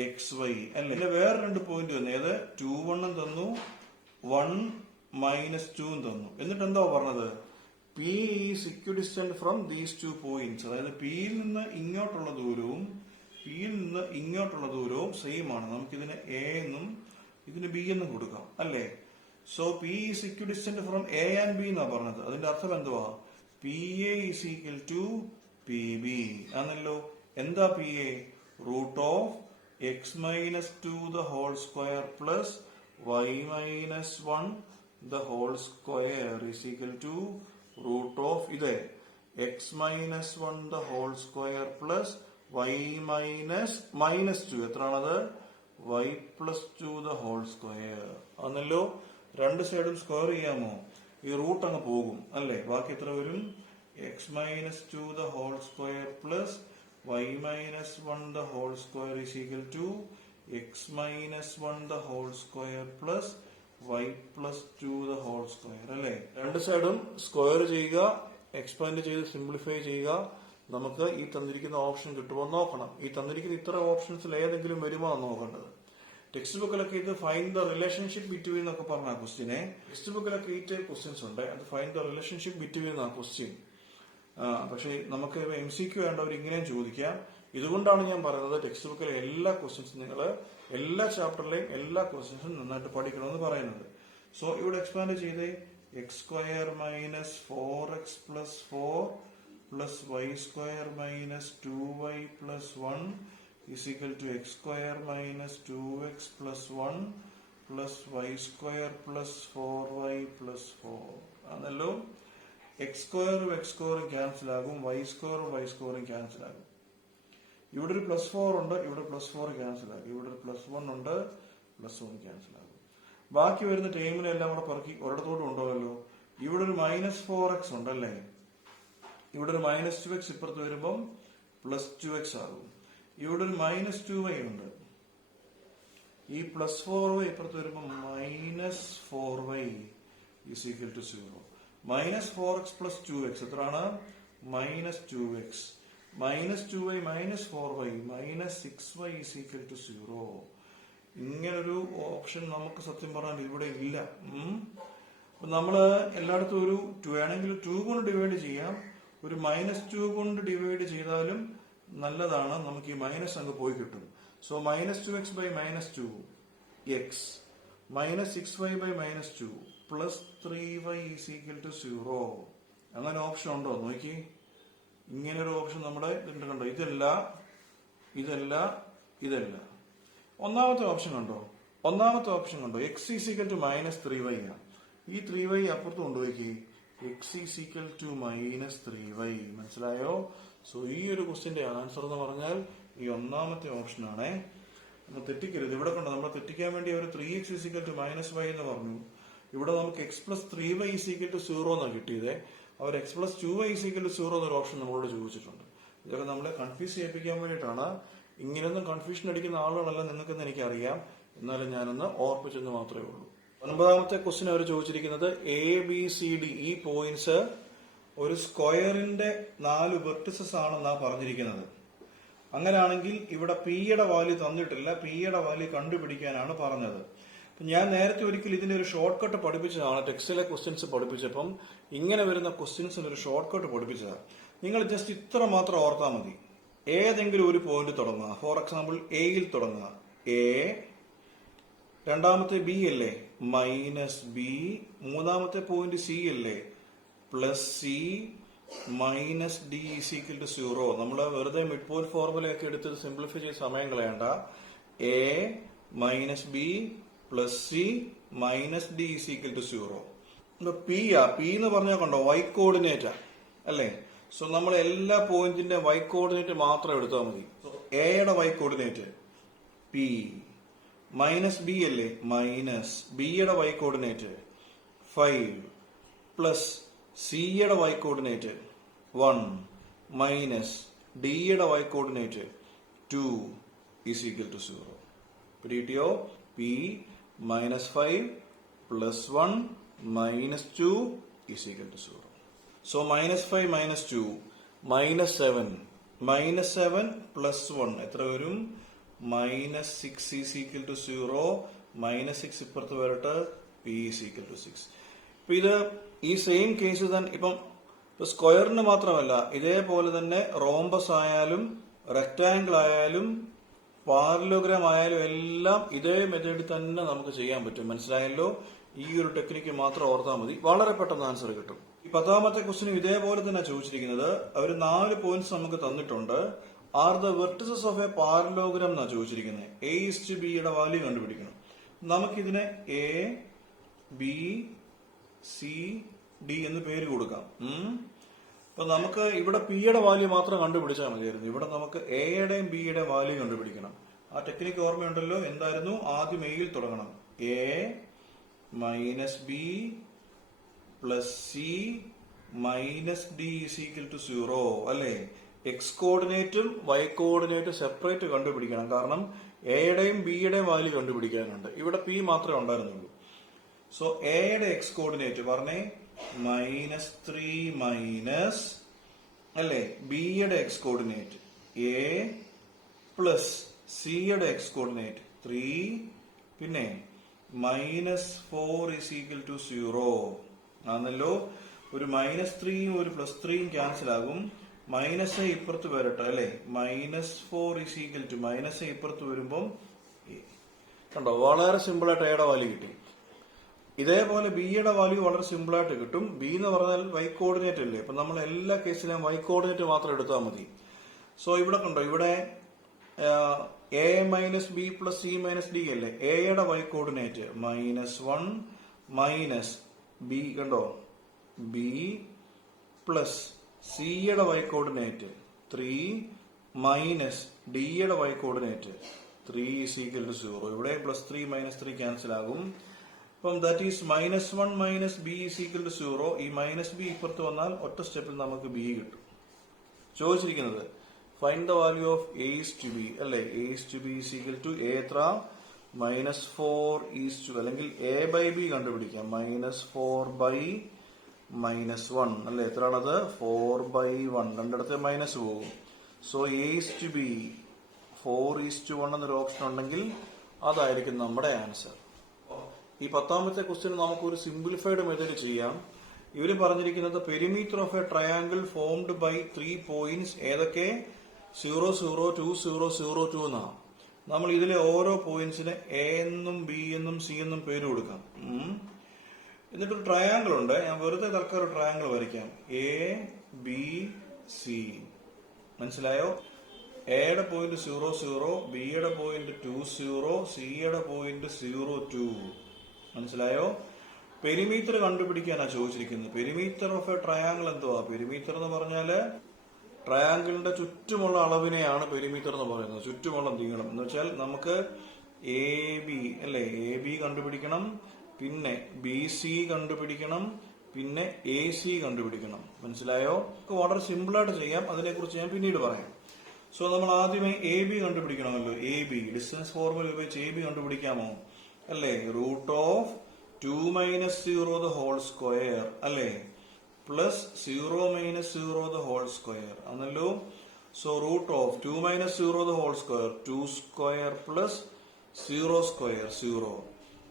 എക്സ് വൈ അല്ലെ. പിന്നെ വേറെ 2 പോയിന്റ് തന്നു. ഏത്? 2 1 തന്നു, 1 മൈനസ് 2 തന്നു. എന്നിട്ട് എന്താ പറഞ്ഞത്? P is equidistant from these 2 points. അതായത് പിയിൽ നിന്ന് ഇങ്ങോട്ടുള്ള ദൂരവും പിയിൽ നിന്ന് ഇങ്ങോട്ടുള്ള ദൂരവും സെയിം ആണ്. നമുക്കിതിന് എ എന്നും ഇതിന് ബി എന്നും കൊടുക്കാം അല്ലേ. So P is equidistant from A and B എന്നാ പറഞ്ഞത്. അതിന്റെ അർത്ഥം എന്തുവാ? P A is equal to P B ആണല്ലോ. എന്താ P A? Root of x minus 2 the whole square plus y minus 1 the whole square is equal to root of ഇത് x minus 1 the whole square plus y minus 2 എത്രയാണത്? Y plus 2 the whole square ആണല്ലോ. രണ്ട് സൈഡും square ചെയ്യാമോ? ഈ root അങ്ങ് പോകും അല്ലേ. ബാക്കി എത്ര വരും? X minus 2 the whole square plus y minus 1 the whole square is equal to x minus 1 the whole square plus y plus 2 the whole square അല്ലേ. രണ്ട് സൈഡും സ്ക്വയർ ചെയ്യുക, എക്സ്പാൻഡ് ചെയ്ത് സിംപ്ലിഫൈ ചെയ്യുക. നമുക്ക് ഈ തന്നിരിക്കുന്ന ഓപ്ഷൻ കിട്ടുമോ നോക്കണം. ഈ തന്നിരിക്കുന്ന ഇത്ര ഓപ്ഷൻസിൽ ഏതെങ്കിലും വരുമോ എന്ന് നോക്കേണ്ടത്. ടെക്സ്റ്റ് ബുക്കിലൊക്കെ ഇത് ഫൈൻഡ് ദ റിലേഷൻഷിപ്പ് ബിറ്റ്വീൻ എന്നൊക്കെ പറഞ്ഞ ക്വസ്റ്റ്യനെ ടെക്സ്റ്റ് ബുക്കിലൊക്കെ ഈ ടൈപ്പ് ക്വസ്റ്റ്യൻസ് ഉണ്ട്. അത് ഫൈൻഡ് ദ റിലേഷൻഷിപ്പ് ബിറ്റ്വീൻ എന്നാ ക്വസ്റ്റ്യൻ. പക്ഷെ നമുക്ക് MCQ വേണ്ടവർ ഇങ്ങനെയും ചോദിക്കാം. ഇതുകൊണ്ടാണ് ഞാൻ പറയുന്നത് ടെക്സ്റ്റ് ബുക്കിലെ എല്ലാ ക്വസ്റ്റ്യൻസും നിങ്ങൾ എല്ലാ ചാപ്റ്ററിലെയും എല്ലാ ക്വസ്റ്റ്യൻസും നന്നായിട്ട് പഠിക്കണമെന്ന് പറയുന്നത്. സോ ഇവിടെ എക്സ്പാൻഡ് ചെയ്തേ x square minus 4x plus 4 plus y square minus 2y plus 1 is equal to x square minus 2x plus 1 plus y square plus 4y plus 4 ആണല്ലോ. എക്സ് സ്ക്വയറും ക്യാൻസൽ ആകും, വൈ സ്ക്വയറും ക്യാൻസൽ ആകും. ഇവിടെ ഒരു plus 4 ഉണ്ട്, ഇവിടെ പ്ലസ് 4 ക്യാൻസൽ ആകും. ഇവിടെ ഒരു പ്ലസ് 1 ഉണ്ട്, പ്ലസ് 1 ക്യാൻസൽ ആകും. ബാക്കി വരുന്ന ടേമിനെല്ലാം കൂടെ പറക്കി ഒരിടത്തോട്ട് കൊണ്ടുപോകല്ലോ. ഇവിടെ ഒരു മൈനസ് 4x ഉണ്ടല്ലേ, ഇവിടെ ഒരു മൈനസ് 2x ഇപ്പുറത്ത് വരുമ്പം പ്ലസ് 2x ആകും. ഇവിടെ ഒരു മൈനസ് 2y ഉണ്ട്, ഈ പ്ലസ് 4y ഇപ്പുറത്ത് വരുമ്പോൾ minus 4y is equal to 0. Minus 4x plus 2x എത്രയാണ്? Minus 2x. Minus 2y minus 4y minus 6y is equal to 0. ഇങ്ങനൊരു ഓപ്ഷൻ നമുക്ക് സത്യം പറഞ്ഞാൽ ഇവിടെ ഇല്ല. നമ്മള് എല്ലായിടത്തും ഒരു വേണമെങ്കിൽ 2 കൊണ്ട് ഡിവൈഡ് ചെയ്യാം. ഒരു മൈനസ് 2 കൊണ്ട് ഡിവൈഡ് ചെയ്താലും നല്ലതാണ്, നമുക്ക് ഈ മൈനസ് അങ്ങ് പോയി കിട്ടും. So minus 2x by minus 2x minus 6y by minus 2 plus 3y is equal to 0. അങ്ങനെ ഓപ്ഷൻ ഉണ്ടോ നോക്കി. ഇങ്ങനെ ഒരു ഓപ്ഷൻ നമ്മുടെ കണ്ടോ? ഇതല്ല. ഒന്നാമത്തെ ഓപ്ഷൻ കണ്ടോ? X is equal to minus 3y ആണ്. ഈ 3y അപ്പുറത്ത് കൊണ്ടുപോയി x is equal to minus 3y. മനസ്സിലായോ? സോ ഈ ഒരു ക്വസ്റ്റ്യന്റെ ആൻസർ എന്ന് പറഞ്ഞാൽ ഈ ഒന്നാമത്തെ ഓപ്ഷൻ ആണേ. നമ്മൾ തെറ്റിക്കരുത്. ഇവിടെ കണ്ടോ, നമ്മൾ തെറ്റിക്കാൻ വേണ്ടി ഒരു 3x is equal to minus y എന്ന് പറഞ്ഞു. ഇവിടെ നമുക്ക് x plus 3y is equal to 0 എന്നാണ് കിട്ടിയത്. അവർ x plus 2y is equal to 0 എന്നൊരു ഓപ്ഷൻ നമ്മളോട് ചോദിച്ചിട്ടുണ്ട്. ഇതൊക്കെ നമ്മളെ കൺഫ്യൂസ് ചെയ്യിപ്പിക്കാൻ വേണ്ടിയിട്ടാണ്. ഇങ്ങനെയൊന്നും കൺഫ്യൂഷൻ അടിക്കുന്ന ആളുകളല്ല നിങ്ങൾക്കെന്ന് എനിക്കറിയാം, എന്നാലും ഞാനൊന്ന് ഓർപ്പിച്ചെന്ന് മാത്രമേ ഉള്ളൂ. 9ാമത്തെ ക്വസ്റ്റ്യൻ അവർ ചോദിച്ചിരിക്കുന്നത് ABCD ഈ പോയിന്റ്സ് ഒരു സ്ക്വയറിന്റെ 4 വെർട്ടിസസ് ആണെന്നാ പറഞ്ഞിരിക്കുന്നത്. അങ്ങനെയാണെങ്കിൽ ഇവിടെ പിയുടെ വാല്യൂ തന്നിട്ടില്ല, പിയുടെ വാല്യൂ കണ്ടുപിടിക്കാനാണ് പറഞ്ഞത്. ഞാൻ നേരത്തെ ഒരിക്കൽ ഇതിന്റെ ഒരു ഷോർട്ട് കട്ട് പഠിപ്പിച്ചതാണ്. ടെക്സ്റ്റിലെ ക്വസ്റ്റ്യൻസ് പഠിപ്പിച്ചപ്പം ഇങ്ങനെ വരുന്ന ക്വസ്റ്റ്യൻസിന് ഒരു ഷോർട്ട് കട്ട് പഠിപ്പിച്ചതാണ്. നിങ്ങൾ ജസ്റ്റ് ഇത്ര മാത്രം ഓർത്താൽ മതി. ഏതെങ്കിലും ഒരു പോയിന്റ് തുടങ്ങുക. ഫോർ എക്സാമ്പിൾ എയിൽ തുടങ്ങുക. എ, രണ്ടാമത്തെ ബി അല്ലേ, മൈനസ് ബി. മൂന്നാമത്തെ പോയിന്റ് സി അല്ലേ, plus C minus D is equal to 0. നമ്മൾ വെറുതെ മിഡ് പോയിന്റ് ഫോർമുലയൊക്കെ എടുത്ത് സിംപ്ലിഫൈ ചെയ്ത് സമയം കളയണ്ട. A minus B plus C minus D is equal to 0. P എന്ന് പറഞ്ഞാൽ കണ്ടോ വൈ കോർഡിനേറ്റാ അല്ലേ. സോ നമ്മൾ എല്ലാ പോയിന്റിന്റെ വൈ കോർഡിനേറ്റ് മാത്രം എടുത്താൽ മതി. എയുടെ y coordinate p, minus B അല്ലേ, മൈനസ് ബിയുടെ വൈ കോർഡിനേറ്റ് 5 പ്ലസ് സിയുടെ വൈ കോർഡിനേറ്റ് 1 മൈനസ് ഡിയുടെ y coordinate 2 is equal to 0. പിടിയോ? P minus 5 plus 1 minus 2 is equal to 0. So minus 5 minus 2 minus 7 minus 7 plus 1 എത്ര വരും? Minus 6 is equal to 0. Minus 6 ഇപ്പുറത്ത് വരട്ടെ, P is equal to 6. ഇപ്പൊ ഇത് ഈ സെയിം കേസ് തന്നെ ഇപ്പം സ്ക്വയറിന് മാത്രമല്ല, ഇതേപോലെ തന്നെ റോംബസ് ആയാലും റെക്ടാംഗിൾ ആയാലും പാരലോഗ്രാം ആയാലും എല്ലാം ഇതേ മെത്തേഡിൽ തന്നെ നമുക്ക് ചെയ്യാൻ പറ്റും. മനസ്സിലായല്ലോ? ഈ ഒരു ടെക്നിക്ക് മാത്രം ഓർത്താൽ മതി, വളരെ പെട്ടെന്ന് ആൻസർ കിട്ടും. ഈ 10ാമത്തെ ക്വസ്റ്റിനും ഇതേപോലെ തന്നെ ചോദിച്ചിരിക്കുന്നത്. അവർ 4 പോയിന്റ്സ് നമുക്ക് തന്നിട്ടുണ്ട്. Are the vertices of A parallelogram എന്നാ ചോദിച്ചിരിക്കുന്നത്. A:B യുടെ വാല്യൂ കണ്ടുപിടിക്കണം. നമുക്കിതിനെ ABCD എന്ന് പേര് കൊടുക്കാം. അപ്പൊ നമുക്ക് ഇവിടെ P യുടെ വാല്യൂ മാത്രം കണ്ടുപിടിച്ചാൽ മതിയായിരുന്നു. ഇവിടെ നമുക്ക് A യുടെയും B യുടെയും വാല്യൂ കണ്ടുപിടിക്കണം. ആ ടെക്നിക്ക് ഓർമ്മയുണ്ടല്ലോ, എന്തായിരുന്നു? ആദ്യം എയിൽ തുടങ്ങണം. A minus B plus C minus D is equal to 0 അല്ലേ? എക്സ് കോർഡിനേറ്റും വൈ കോർഡിനേറ്റും സെപ്പറേറ്റ് കണ്ടുപിടിക്കണം. കാരണം A യുടെയും B യുടെയും വാല്യൂ കണ്ടുപിടിക്കാനുണ്ട്. ഇവിടെ P മാത്രമേ ഉണ്ടായിരുന്നുള്ളൂ. സോ A യുടെ എക്സ് കോർഡിനേറ്റ് പറഞ്ഞേ -3 മൈനസ് അല്ലേ B യുടെ X coordinate A plus C യുടെ എക്സ് കോർഡിനേറ്റ് 3 പിന്നെ -4 ഈസ് ഈക്വൽ ടു 0 ആണല്ലോ. ഒരു -3യും ഒരു +3യും ക്യാൻസൽ ആകും. മൈനസ് ഇപ്പുറത്ത് വരട്ടെ അല്ലെ. -4 ഈസ് ഈക്വൽ ടു മൈനസ് ഇപ്പുറത്ത് വരുമ്പം കണ്ടോ, വളരെ സിമ്പിൾ ആയിട്ട് എയുടെ വാല്യൂ കിട്ടി. ഇതേപോലെ ബി യുടെ വാല്യൂ വളരെ സിമ്പിൾ ആയിട്ട് കിട്ടും. ബി എന്ന് പറഞ്ഞാൽ വൈ കോർഡിനേറ്റ് അല്ലേ. അപ്പൊ നമ്മൾ എല്ലാ കേസിലും വൈ കോർഡിനേറ്റ് മാത്രം എടുത്താൽ മതി. സോ ഇവിടെ കണ്ടോ, ഇവിടെ A minus B plus C minus D അല്ലേ. എ യുടെ വൈ കോർഡിനേറ്റ് -1 മൈനസ് ബി കണ്ടോ ബി പ്ലസ് C യുടെ വൈ കോർഡിനേറ്റ് 3 മൈനസ് ഡി യുടെ y coordinate 3 is equal to 0. ഇവിടെ +3 -3 ക്യാൻസൽ ആകും. അപ്പം that is -1 minus B is equal to 0. ഈ minus B ഇപ്പുറത്ത് വന്നാൽ ഒറ്റ സ്റ്റെപ്പിൽ നമുക്ക് ബി കിട്ടും. ചോദിച്ചിരിക്കുന്നത് find the value of A:B അല്ലെ. A:B is equal to A എത്ര -4 അല്ലെങ്കിൽ A/B കണ്ടുപിടിക്കാം. -4/-1 അല്ലെ. എത്രയാണത്? 4/1. രണ്ടിടത്തെ മൈനസ് പോകും. സോ A:B 4:1 എന്നൊരു ഓപ്ഷൻ ഉണ്ടെങ്കിൽ അതായിരിക്കും നമ്മുടെ ആൻസർ. ഈ 10ാമത്തെ ക്വസ്റ്റ്യൻ നമുക്കൊരു സിംപ്ലിഫൈഡ് മെത്തേഡ് ചെയ്യാം. ഇവര് പറഞ്ഞിരിക്കുന്നത് perimeter of a triangle formed by 3 points ഏതൊക്കെ 0 0 2 0 0 2 എന്നാണ്. നമ്മൾ ഇതിലെ ഓരോ പോയിന്റ്സിന് A എന്നും B എന്നും C എന്നും പേര് കൊടുക്കാം. എന്നിട്ടൊരു ട്രയാങ്കിൾ ഉണ്ട്. ഞാൻ വെറുതെ തൽക്കാലം ഒരു ട്രയാങ്കിൾ വരയ്ക്കാം. ABC മനസ്സിലായോ? എയുടെ പോയിന്റ് 0 0, ബിയുടെ പോയിന്റ് 2 0, സിയുടെ പോയിന്റ് 0 2 മനസ്സിലായോ? പെരിമീറ്റർ കണ്ടുപിടിക്കാനാ ചോദിച്ചിരിക്കുന്നത്. പെരിമീറ്റർ ഓഫ് എ ട്രയാങ്കിൾ എന്തുവാ? പെരിമീറ്റർ എന്ന് പറഞ്ഞാല് ട്രയാങ്കിളിന്റെ ചുറ്റുമുള്ള അളവിനെയാണ് പെരിമീറ്റർ എന്ന് പറയുന്നത്. ചുറ്റുമുള്ള നീളം എന്ന് വെച്ചാൽ നമുക്ക് AB അല്ലെ, AB കണ്ടുപിടിക്കണം, പിന്നെ BC കണ്ടുപിടിക്കണം, പിന്നെ AC കണ്ടുപിടിക്കണം. മനസ്സിലായോ? വളരെ സിമ്പിൾ ആയിട്ട് ചെയ്യാം. അതിനെക്കുറിച്ച് ഞാൻ പിന്നീട് പറയാം. സോ നമ്മൾ ആദ്യമേ AB കണ്ടുപിടിക്കണമല്ലോ. AB ഡിസ്റ്റൻസ് ഫോർമുല ഉപയോഗിച്ച് AB കണ്ടുപിടിക്കാമോ? അല്ലേ. √2 - 0 the whole square അല്ലേ പ്ലസ് 0 - 0 the whole square ആണല്ലോ. So √2 - 0 the whole square 2 square plus 0 square 0.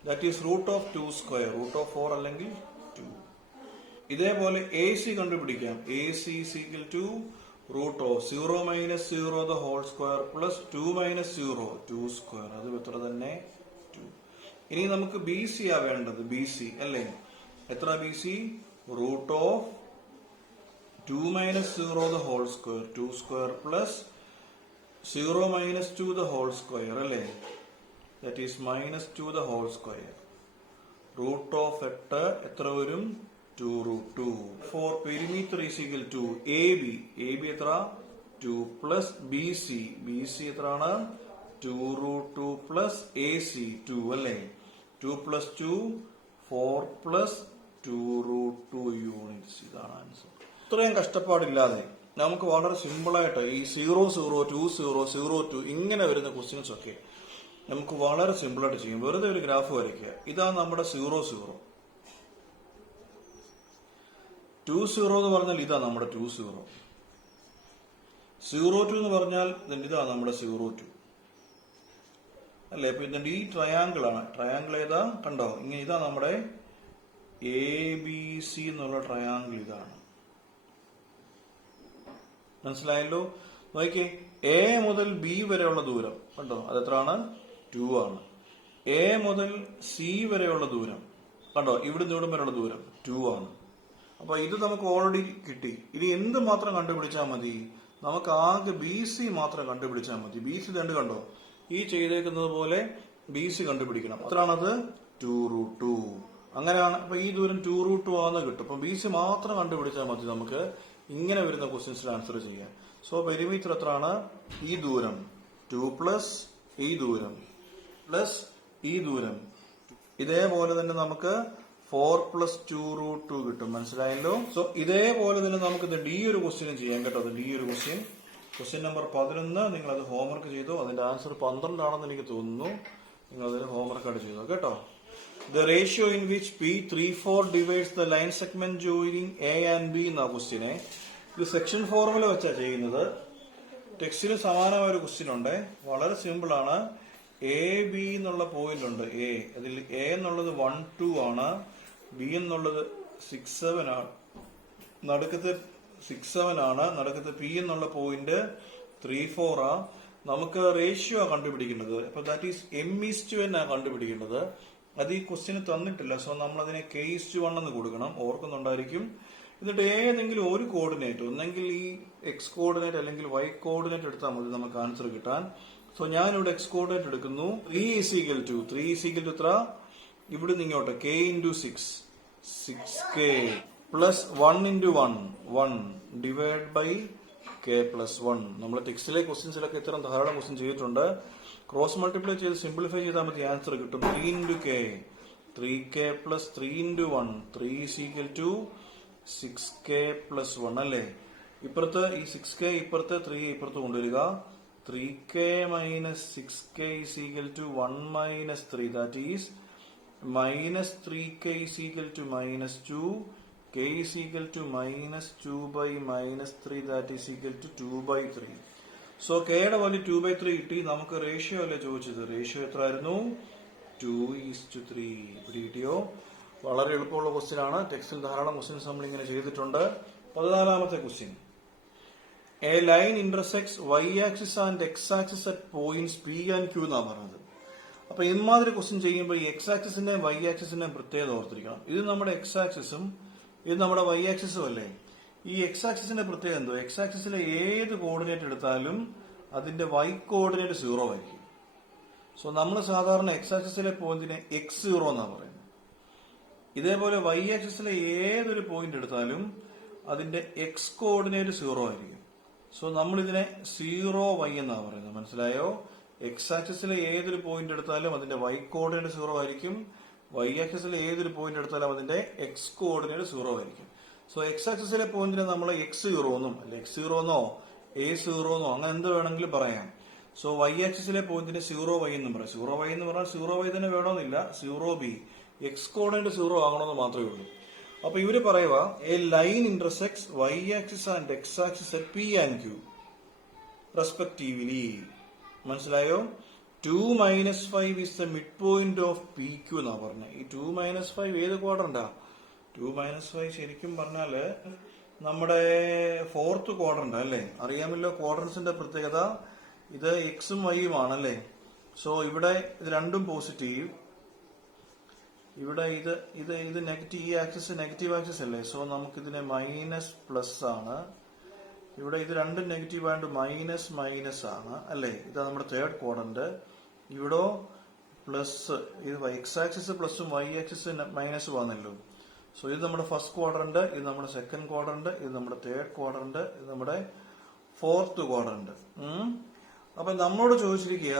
That is √2 square. √4 അല്ലെങ്കിൽ 2. ഇതേപോലെ AC കണ്ടുപിടിക്കാം. AC is equal to √0 - 0 the whole square plus 2 - 0 2 square. അത് എത്ര തന്നെ 2. ഇനി നമുക്ക് BC ആ വേണ്ടത്. BC അല്ലേ. എത്ര BC? √2 - 0 the whole square 2 square plus 0 - 2 the whole square അല്ലേ. That is -2 the whole square. √8 എത്ര വരും? 2√2. For perimeter is equal to AB. AB എത്ര? 2 plus BC. BC എത്രയാണ്? 2√2 plus AC 2 അല്ലേ. 2 plus 2 4 plus 2√2 യൂണിറ്റ്സ്. ഇതാണ് ആൻസർ. ഇത്രയും കഷ്ടപ്പാടില്ലാതെ നമുക്ക് വളരെ സിമ്പിളായിട്ട് ഈ 0 0 2 0 0 2 ഇങ്ങനെ വരുന്ന ക്വസ്റ്റ്യൻസ് ഒക്കെ നമുക്ക് വളരെ സിമ്പിളായിട്ട് ചെയ്യും. വെറുതെ ഒരു ഗ്രാഫ് വരയ്ക്കുക. ഇതാണ് നമ്മുടെ 0 0. 2 0 എന്ന് പറഞ്ഞാൽ ഇതാ നമ്മുടെ 2 0. 0 2 എന്ന് പറഞ്ഞാൽ ഇതാ നമ്മുടെ 0 2 അല്ലേ. അപ്പൊ ഇതിന്റെ ഈ ട്രയാങ്കിൾ ആണ്. ട്രയാങ്കിൾ ഏതാ? കണ്ടോ, ഇങ്ങനെ ഇതാ നമ്മുടെ ABC എന്നുള്ള ട്രയാങ്കിൾ ഇതാണ്. മനസ്സിലായല്ലോ? നോക്കിയേ, A മുതൽ B വരെയുള്ള ദൂരം കണ്ടോ, അതെത്രയാണ്? 2 ആണ്. A മുതൽ C വരെയുള്ള ദൂരം കണ്ടോ, ഇവിടുന്ന് ഇവിടം വരെയുള്ള ദൂരം 2 ആണ്. അപ്പൊ ഇത് നമുക്ക് ഓൾറെഡി കിട്ടി. ഇനി എന്ത് മാത്രം കണ്ടുപിടിച്ചാൽ മതി? നമുക്ക് ആകെ ബി സി മാത്രം കണ്ടുപിടിച്ചാൽ മതി. ബി സി രണ്ട് കണ്ടോ, ഈ ചെയ്തേക്കുന്നത് പോലെ ബി സി കണ്ടുപിടിക്കണം. എത്രയാണത്? 2√2. അങ്ങനെയാണ്. അപ്പൊ ഈ ദൂരം 2√2 ആണെന്ന് കിട്ടും. അപ്പൊ ബി സി മാത്രം കണ്ടുപിടിച്ചാൽ മതി നമുക്ക് ഇങ്ങനെ വരുന്ന ക്വസ്റ്റ്യൻസിന് ആൻസർ ചെയ്യാം. സോ പെരിമീറ്റർ എത്രയാണ്? ഈ ദൂരം 2 പ്ലസ് ഈ ദൂരം പ്ലസ് ഈ ദൂരം. ഇതേപോലെ തന്നെ നമുക്ക് 4 പ്ലസ് 2√2 കിട്ടും. മനസ്സിലായല്ലോ? സോ ഇതേപോലെ തന്നെ നമുക്ക് ഡി ഒരു ക്വസ്റ്റ്യൻ ചെയ്യാം കേട്ടോ. ഡി ഒരു ക്വസ്റ്റ്യൻ നമ്പർ 11. നിങ്ങൾ അത് ഹോംവർക്ക് ചെയ്തു. അതിന്റെ ആൻസർ 12 ആണെന്ന് എനിക്ക് തോന്നുന്നു. നിങ്ങൾ അതിന് ഹോംവർക്ക് ആയിട്ട് ചെയ്തു കേട്ടോ. The ratio in which P34 divides the line segment joining A and B എന്ന ക്വസ്റ്റ്യനെ ഇത് സെക്ഷൻ ഫോർമുല വെച്ചാ ചെയ്യുന്നത്. ടെക്സ്റ്റിന് സമാനമായ ഒരു ക്വസ്റ്റ്യൻ ഉണ്ട്. വളരെ സിമ്പിൾ ആണ്. എ ബി എന്നുള്ള പോയിന്റ് ഉണ്ട്. അതിൽ എ എന്നുള്ളത് 1, 2 ആണ്. ബി എന്നുള്ളത് 6, 7 ആണ്. നടുക്കത്തെ 6, 7 ആണ്. നടുക്കത്തെ പി എന്നുള്ള പോയിന്റ് 3, 4 ആ. നമുക്ക് റേഷ്യോ കണ്ടുപിടിക്കേണ്ടത്. അപ്പൊ ദാറ്റ് ഈസ് M:N ആ കണ്ടുപിടിക്കേണ്ടത്. അത് ഈ ക്വസ്റ്റ്യന് തന്നിട്ടില്ല. സോ നമ്മൾ അതിനെ K:1 എന്ന് കൊടുക്കണം. ഓർക്കുന്നുണ്ടായിരിക്കും. എന്നിട്ട് ഏതെങ്കിലും ഒരു കോർഡിനേറ്റ്, ഒന്നെങ്കിൽ ഈ എക്സ് കോർഡിനേറ്റ് അല്ലെങ്കിൽ വൈ കോർഡിനേറ്റ് എടുത്താൽ മതി നമുക്ക് ആൻസർ കിട്ടാൻ. സോ ഞാനിവിടെ എക്സ് കോർഡിനേറ്റ് എടുക്കുന്നു. 3 എത്ര? ഇവിടുന്ന് ഇങ്ങോട്ട് K×6 6K plus 1 divide by K+1. നമ്മുടെ ടെക്സ്റ്റിലെ ക്വസ്റ്റ്യൻസിലൊക്കെ ഇത്തരം ധാരാളം ക്വസ്റ്റ്യൻ ചെയ്തിട്ടുണ്ട്. ക്രോസ് മൾട്ടിപ്ലൈ ചെയ്ത് സിംപ്ലിഫൈ ചെയ്താൽ മതി ആൻസർ കിട്ടും. 3 K 3K plus 3 3 6K plus 1 അല്ലേ? ഇപ്പുറത്ത് ഈ 6K ഇപ്പുറത്ത് 3 ഇപ്പുറത്ത് കൊണ്ടുവരിക. 3K minus 6K 1 minus 3 that is minus 3K -2 K -2 minus 3 that is equal to 2/3. So K യുടെ വാല്യൂ 2/3 കിട്ടി. നമുക്ക് റേഷ്യോ അല്ലേ ചോദിച്ചത്. റേഷ്യോ എത്ര ആയിരുന്നു? 2:3. കിട്ടിയോ? വളരെ എളുപ്പമുള്ള ക്വസ്റ്റ്യൻ ആണ്. ടെക്സ്റ്റിൽ ധാരാളം ക്വസ്റ്റ്യൻസ് നമ്മൾ ഇങ്ങനെ ചെയ്തിട്ടുണ്ട്. 14ാമത്തെ question. A line intersects y axis and x axis at points P and Q എന്നാണ് പറഞ്ഞത്. അപ്പൊ ഇമാതിരി ക്വസ്റ്റ്യൻ ചെയ്യുമ്പോൾ ഈ x ആക്സിസിന്റെയും y ആക്സിസിന്റെയും പ്രത്യേകത ഓർത്തിരിക്കണം. ഇത് നമ്മുടെ x ആക്സിസും ഇത് നമ്മുടെ y ആക്സിസും അല്ലേ? ഈ x ആക്സിസിന്റെ പ്രത്യേകത എന്തോ? x ആക്സിസിലെ ഏത് കോർഡിനേറ്റ് എടുത്താലും അതിന്റെ y കോർഡിനേറ്റ് 0 ആയിരിക്കും. സോ നമ്മൾ സാധാരണ x ആക്സിസിലെ പോയിന്റിനെ x0 എന്നാണ് പറയുന്നത്. ഇതേപോലെ y ആക്സിസിലെ ഏതൊരു പോയിന്റ് എടുത്താലും അതിന്റെ x കോർഡിനേറ്റ് 0 ആയിരിക്കും. സോ നമ്മൾ ഇതിനെ 0y എന്നാണ് പറയുന്നത്. മനസ്സിലായോ? x ആക്സിസിലെ ഏതൊരു പോയിന്റ് എടുത്താലും അതിന്റെ y കോർഡിനേറ്റ് 0 ആയിരിക്കും. y ആക്സിസിലെ ഏതൊരു പോയിന്റ് എടുത്താലും അതിന്റെ x കോർഡിനേറ്റ് 0 ആയിരിക്കും. സോ x ആക്സിസിലെ പോയിന്റിനെ നമ്മൾ x0 എന്നും അല്ലെ x0 എന്നോ a0 എന്നോ അങ്ങനെ എന്ത് വേണമെങ്കിലും പറയാം. സോ y ആക്സിസിലെ പോയിന്റിനെ 0y എന്നും പറയാം. 0y എന്ന് പറഞ്ഞാൽ 0y തന്നെ വേണമെന്നില്ല. 0b x കോർഡിനേറ്റ് 0 ആകണമെന്ന് മാത്രമേ ഉള്ളൂ. അപ്പൊ ഇവര് പറയുക A line intersects y axis and x axis at P and Q respectively. മനസ്സിലായോ? 2 - 5 is the midpoint of PQ എന്നാ പറഞ്ഞത്. ഈ 2 - 5 ഏത് ക്വാഡ്രന്റാ? 2 - 5 ശരിക്കും പറഞ്ഞാല് നമ്മുടെ 4th ക്വാഡ്രന്റ് അല്ലേ? അറിയാമല്ലോ ക്വാഡ്രന്റ്സിന്റെ പ്രത്യേകത. ഇത് എക്സും വൈയും ആണല്ലേ? സോ ഇവിടെ ഇത് രണ്ടും പോസിറ്റീവ്. ഇവിടെ ഇത് നെഗറ്റീവ്. ഈ ആക്സിസ് നെഗറ്റീവ് ആക്സിസ് അല്ലേ? സോ നമുക്കിതിനെ മൈനസ് പ്ലസ് ആണ്. ഇവിടെ ഇത് രണ്ടും നെഗറ്റീവ് ആയിട്ട് മൈനസ് ആണ് അല്ലേ? ഇതാ നമ്മുടെ 3rd ക്വാഡ്രന്റ്. ഇവിടെ പ്ലസ്, ഇത് എക്സ് ആക്സിസ് പ്ലസും വൈ ആക്സിസ് മൈനസ് വന്നല്ലോ. സോ ഇത് നമ്മുടെ 1st ക്വാഡ്രന്റ്, ഇത് നമ്മുടെ 2nd ക്വാഡ്രന്റ്, ഇത് നമ്മുടെ 3rd ക്വാഡ്രന്റ്, ഇത് നമ്മുടെ 4th ക്വാഡ്രന്റ്. അപ്പൊ നമ്മളോട് ചോദിച്ചിരിക്കുക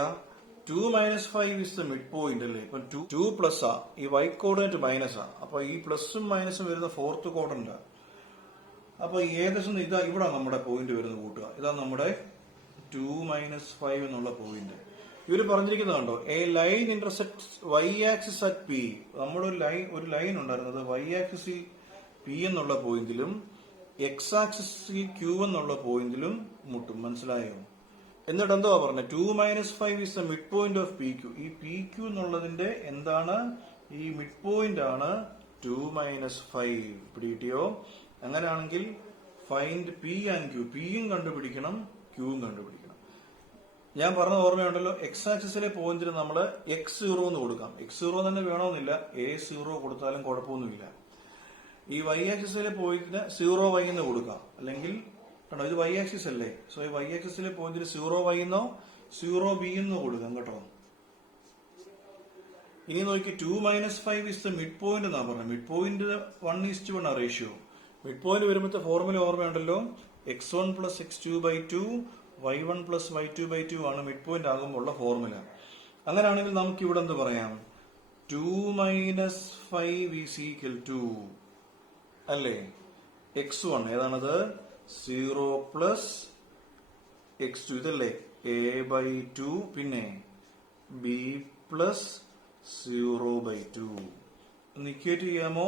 2 - 5 is the മിഡ് പോയിന്റ് അല്ലേ? ഇപ്പൊ 2 പ്ലസ് ആ, ഈ വൈ കോർഡിനേറ്റ് മൈനസ് ആ. അപ്പൊ ഈ പ്ലസും മൈനസും വരുന്ന 4th ക്വാഡ്രന്റ്. അപ്പൊ ഏകദേശം ഇതാ ഇവിടെ നമ്മുടെ പോയിന്റ് വരുന്നത് കൂട്ടുക. ഇതാ നമ്മുടെ 2 - 5 എന്നുള്ള പോയിന്റ്. ഇവര് പറഞ്ഞിരിക്കുന്നത് കണ്ടോ? A line intersects y axis at P. നമ്മുടെ ഒരു ലൈൻ ഉണ്ടായിരുന്നത് y ആക്സിസിൽ P എന്നുള്ള പോയിന്റിലും x ആക്സിസിൽ Q എന്നുള്ള പോയിന്റിലും മുട്ടും. മനസ്സിലായോ? എന്നിട്ട് എന്തോ പറഞ്ഞത്? 2 - 5 is the mid point of PQ. ഈ PQ എന്നുള്ളതിന്റെ എന്താണ്? ഈ മിഡ് പോയിന്റ് ആണ് 2 - 5. പിടികിട്ടിയോ? അങ്ങനെയാണെങ്കിൽ find P and Q. P യും കണ്ടുപിടിക്കണം, Q യും കണ്ടുപിടിക്കണം. ഞാൻ പറഞ്ഞ ഓർമ്മയുണ്ടല്ലോ, എക്സ് ആക്സിസിലെ പോയിന്റിന് നമ്മൾ x0 എന്ന് കൊടുക്കാം. x0 തന്നെ വേണമെന്നില്ല, a0 കൊടുത്താലും കുഴപ്പമൊന്നുമില്ല. ഈ y ആക്സിസിലെ പോയിന്റിന് 0y എന്ന് കൊടുക്കാം. അല്ലെങ്കിൽ കണ്ടോ, ഇത് y ആക്സിസ് അല്ലേ, സോ ഈ y ആക്സിസിലെ പോയിന്റിന് 0y എന്നോ 0b എന്നോ കൊടുക്കാം കേട്ടോ. ഇനി നോക്കി 2 - 5 ഇസ് ദ മിഡ് പോയിന്റ് എന്നാ പറഞ്ഞത്. മിഡ് പോയിന്റ് 1:1 ആ റേഷ്യോ. മിഡ് പോയിന്റ് വരുമ്പോഴത്തെ ഫോർമുല ഓർമ്മയുണ്ടല്ലോ, x1 + x2/2 y1 + y2/2 ആണ് മിഡ് പോയിന്റ് ആകുമ്പോൾ ഉള്ള ഫോർമുല. അങ്ങനെയാണെങ്കിൽ നമുക്ക് ഇവിടെ എന്ത് പറയാം, 2 - 5 = 2 അല്ലേ. x1 ഏതാണത്, 0 + x2 ഇതല്ലേ, a/2 പിന്നെ b + 0/2 ഇക്വേറ്റ് ചെയ്യാമോ.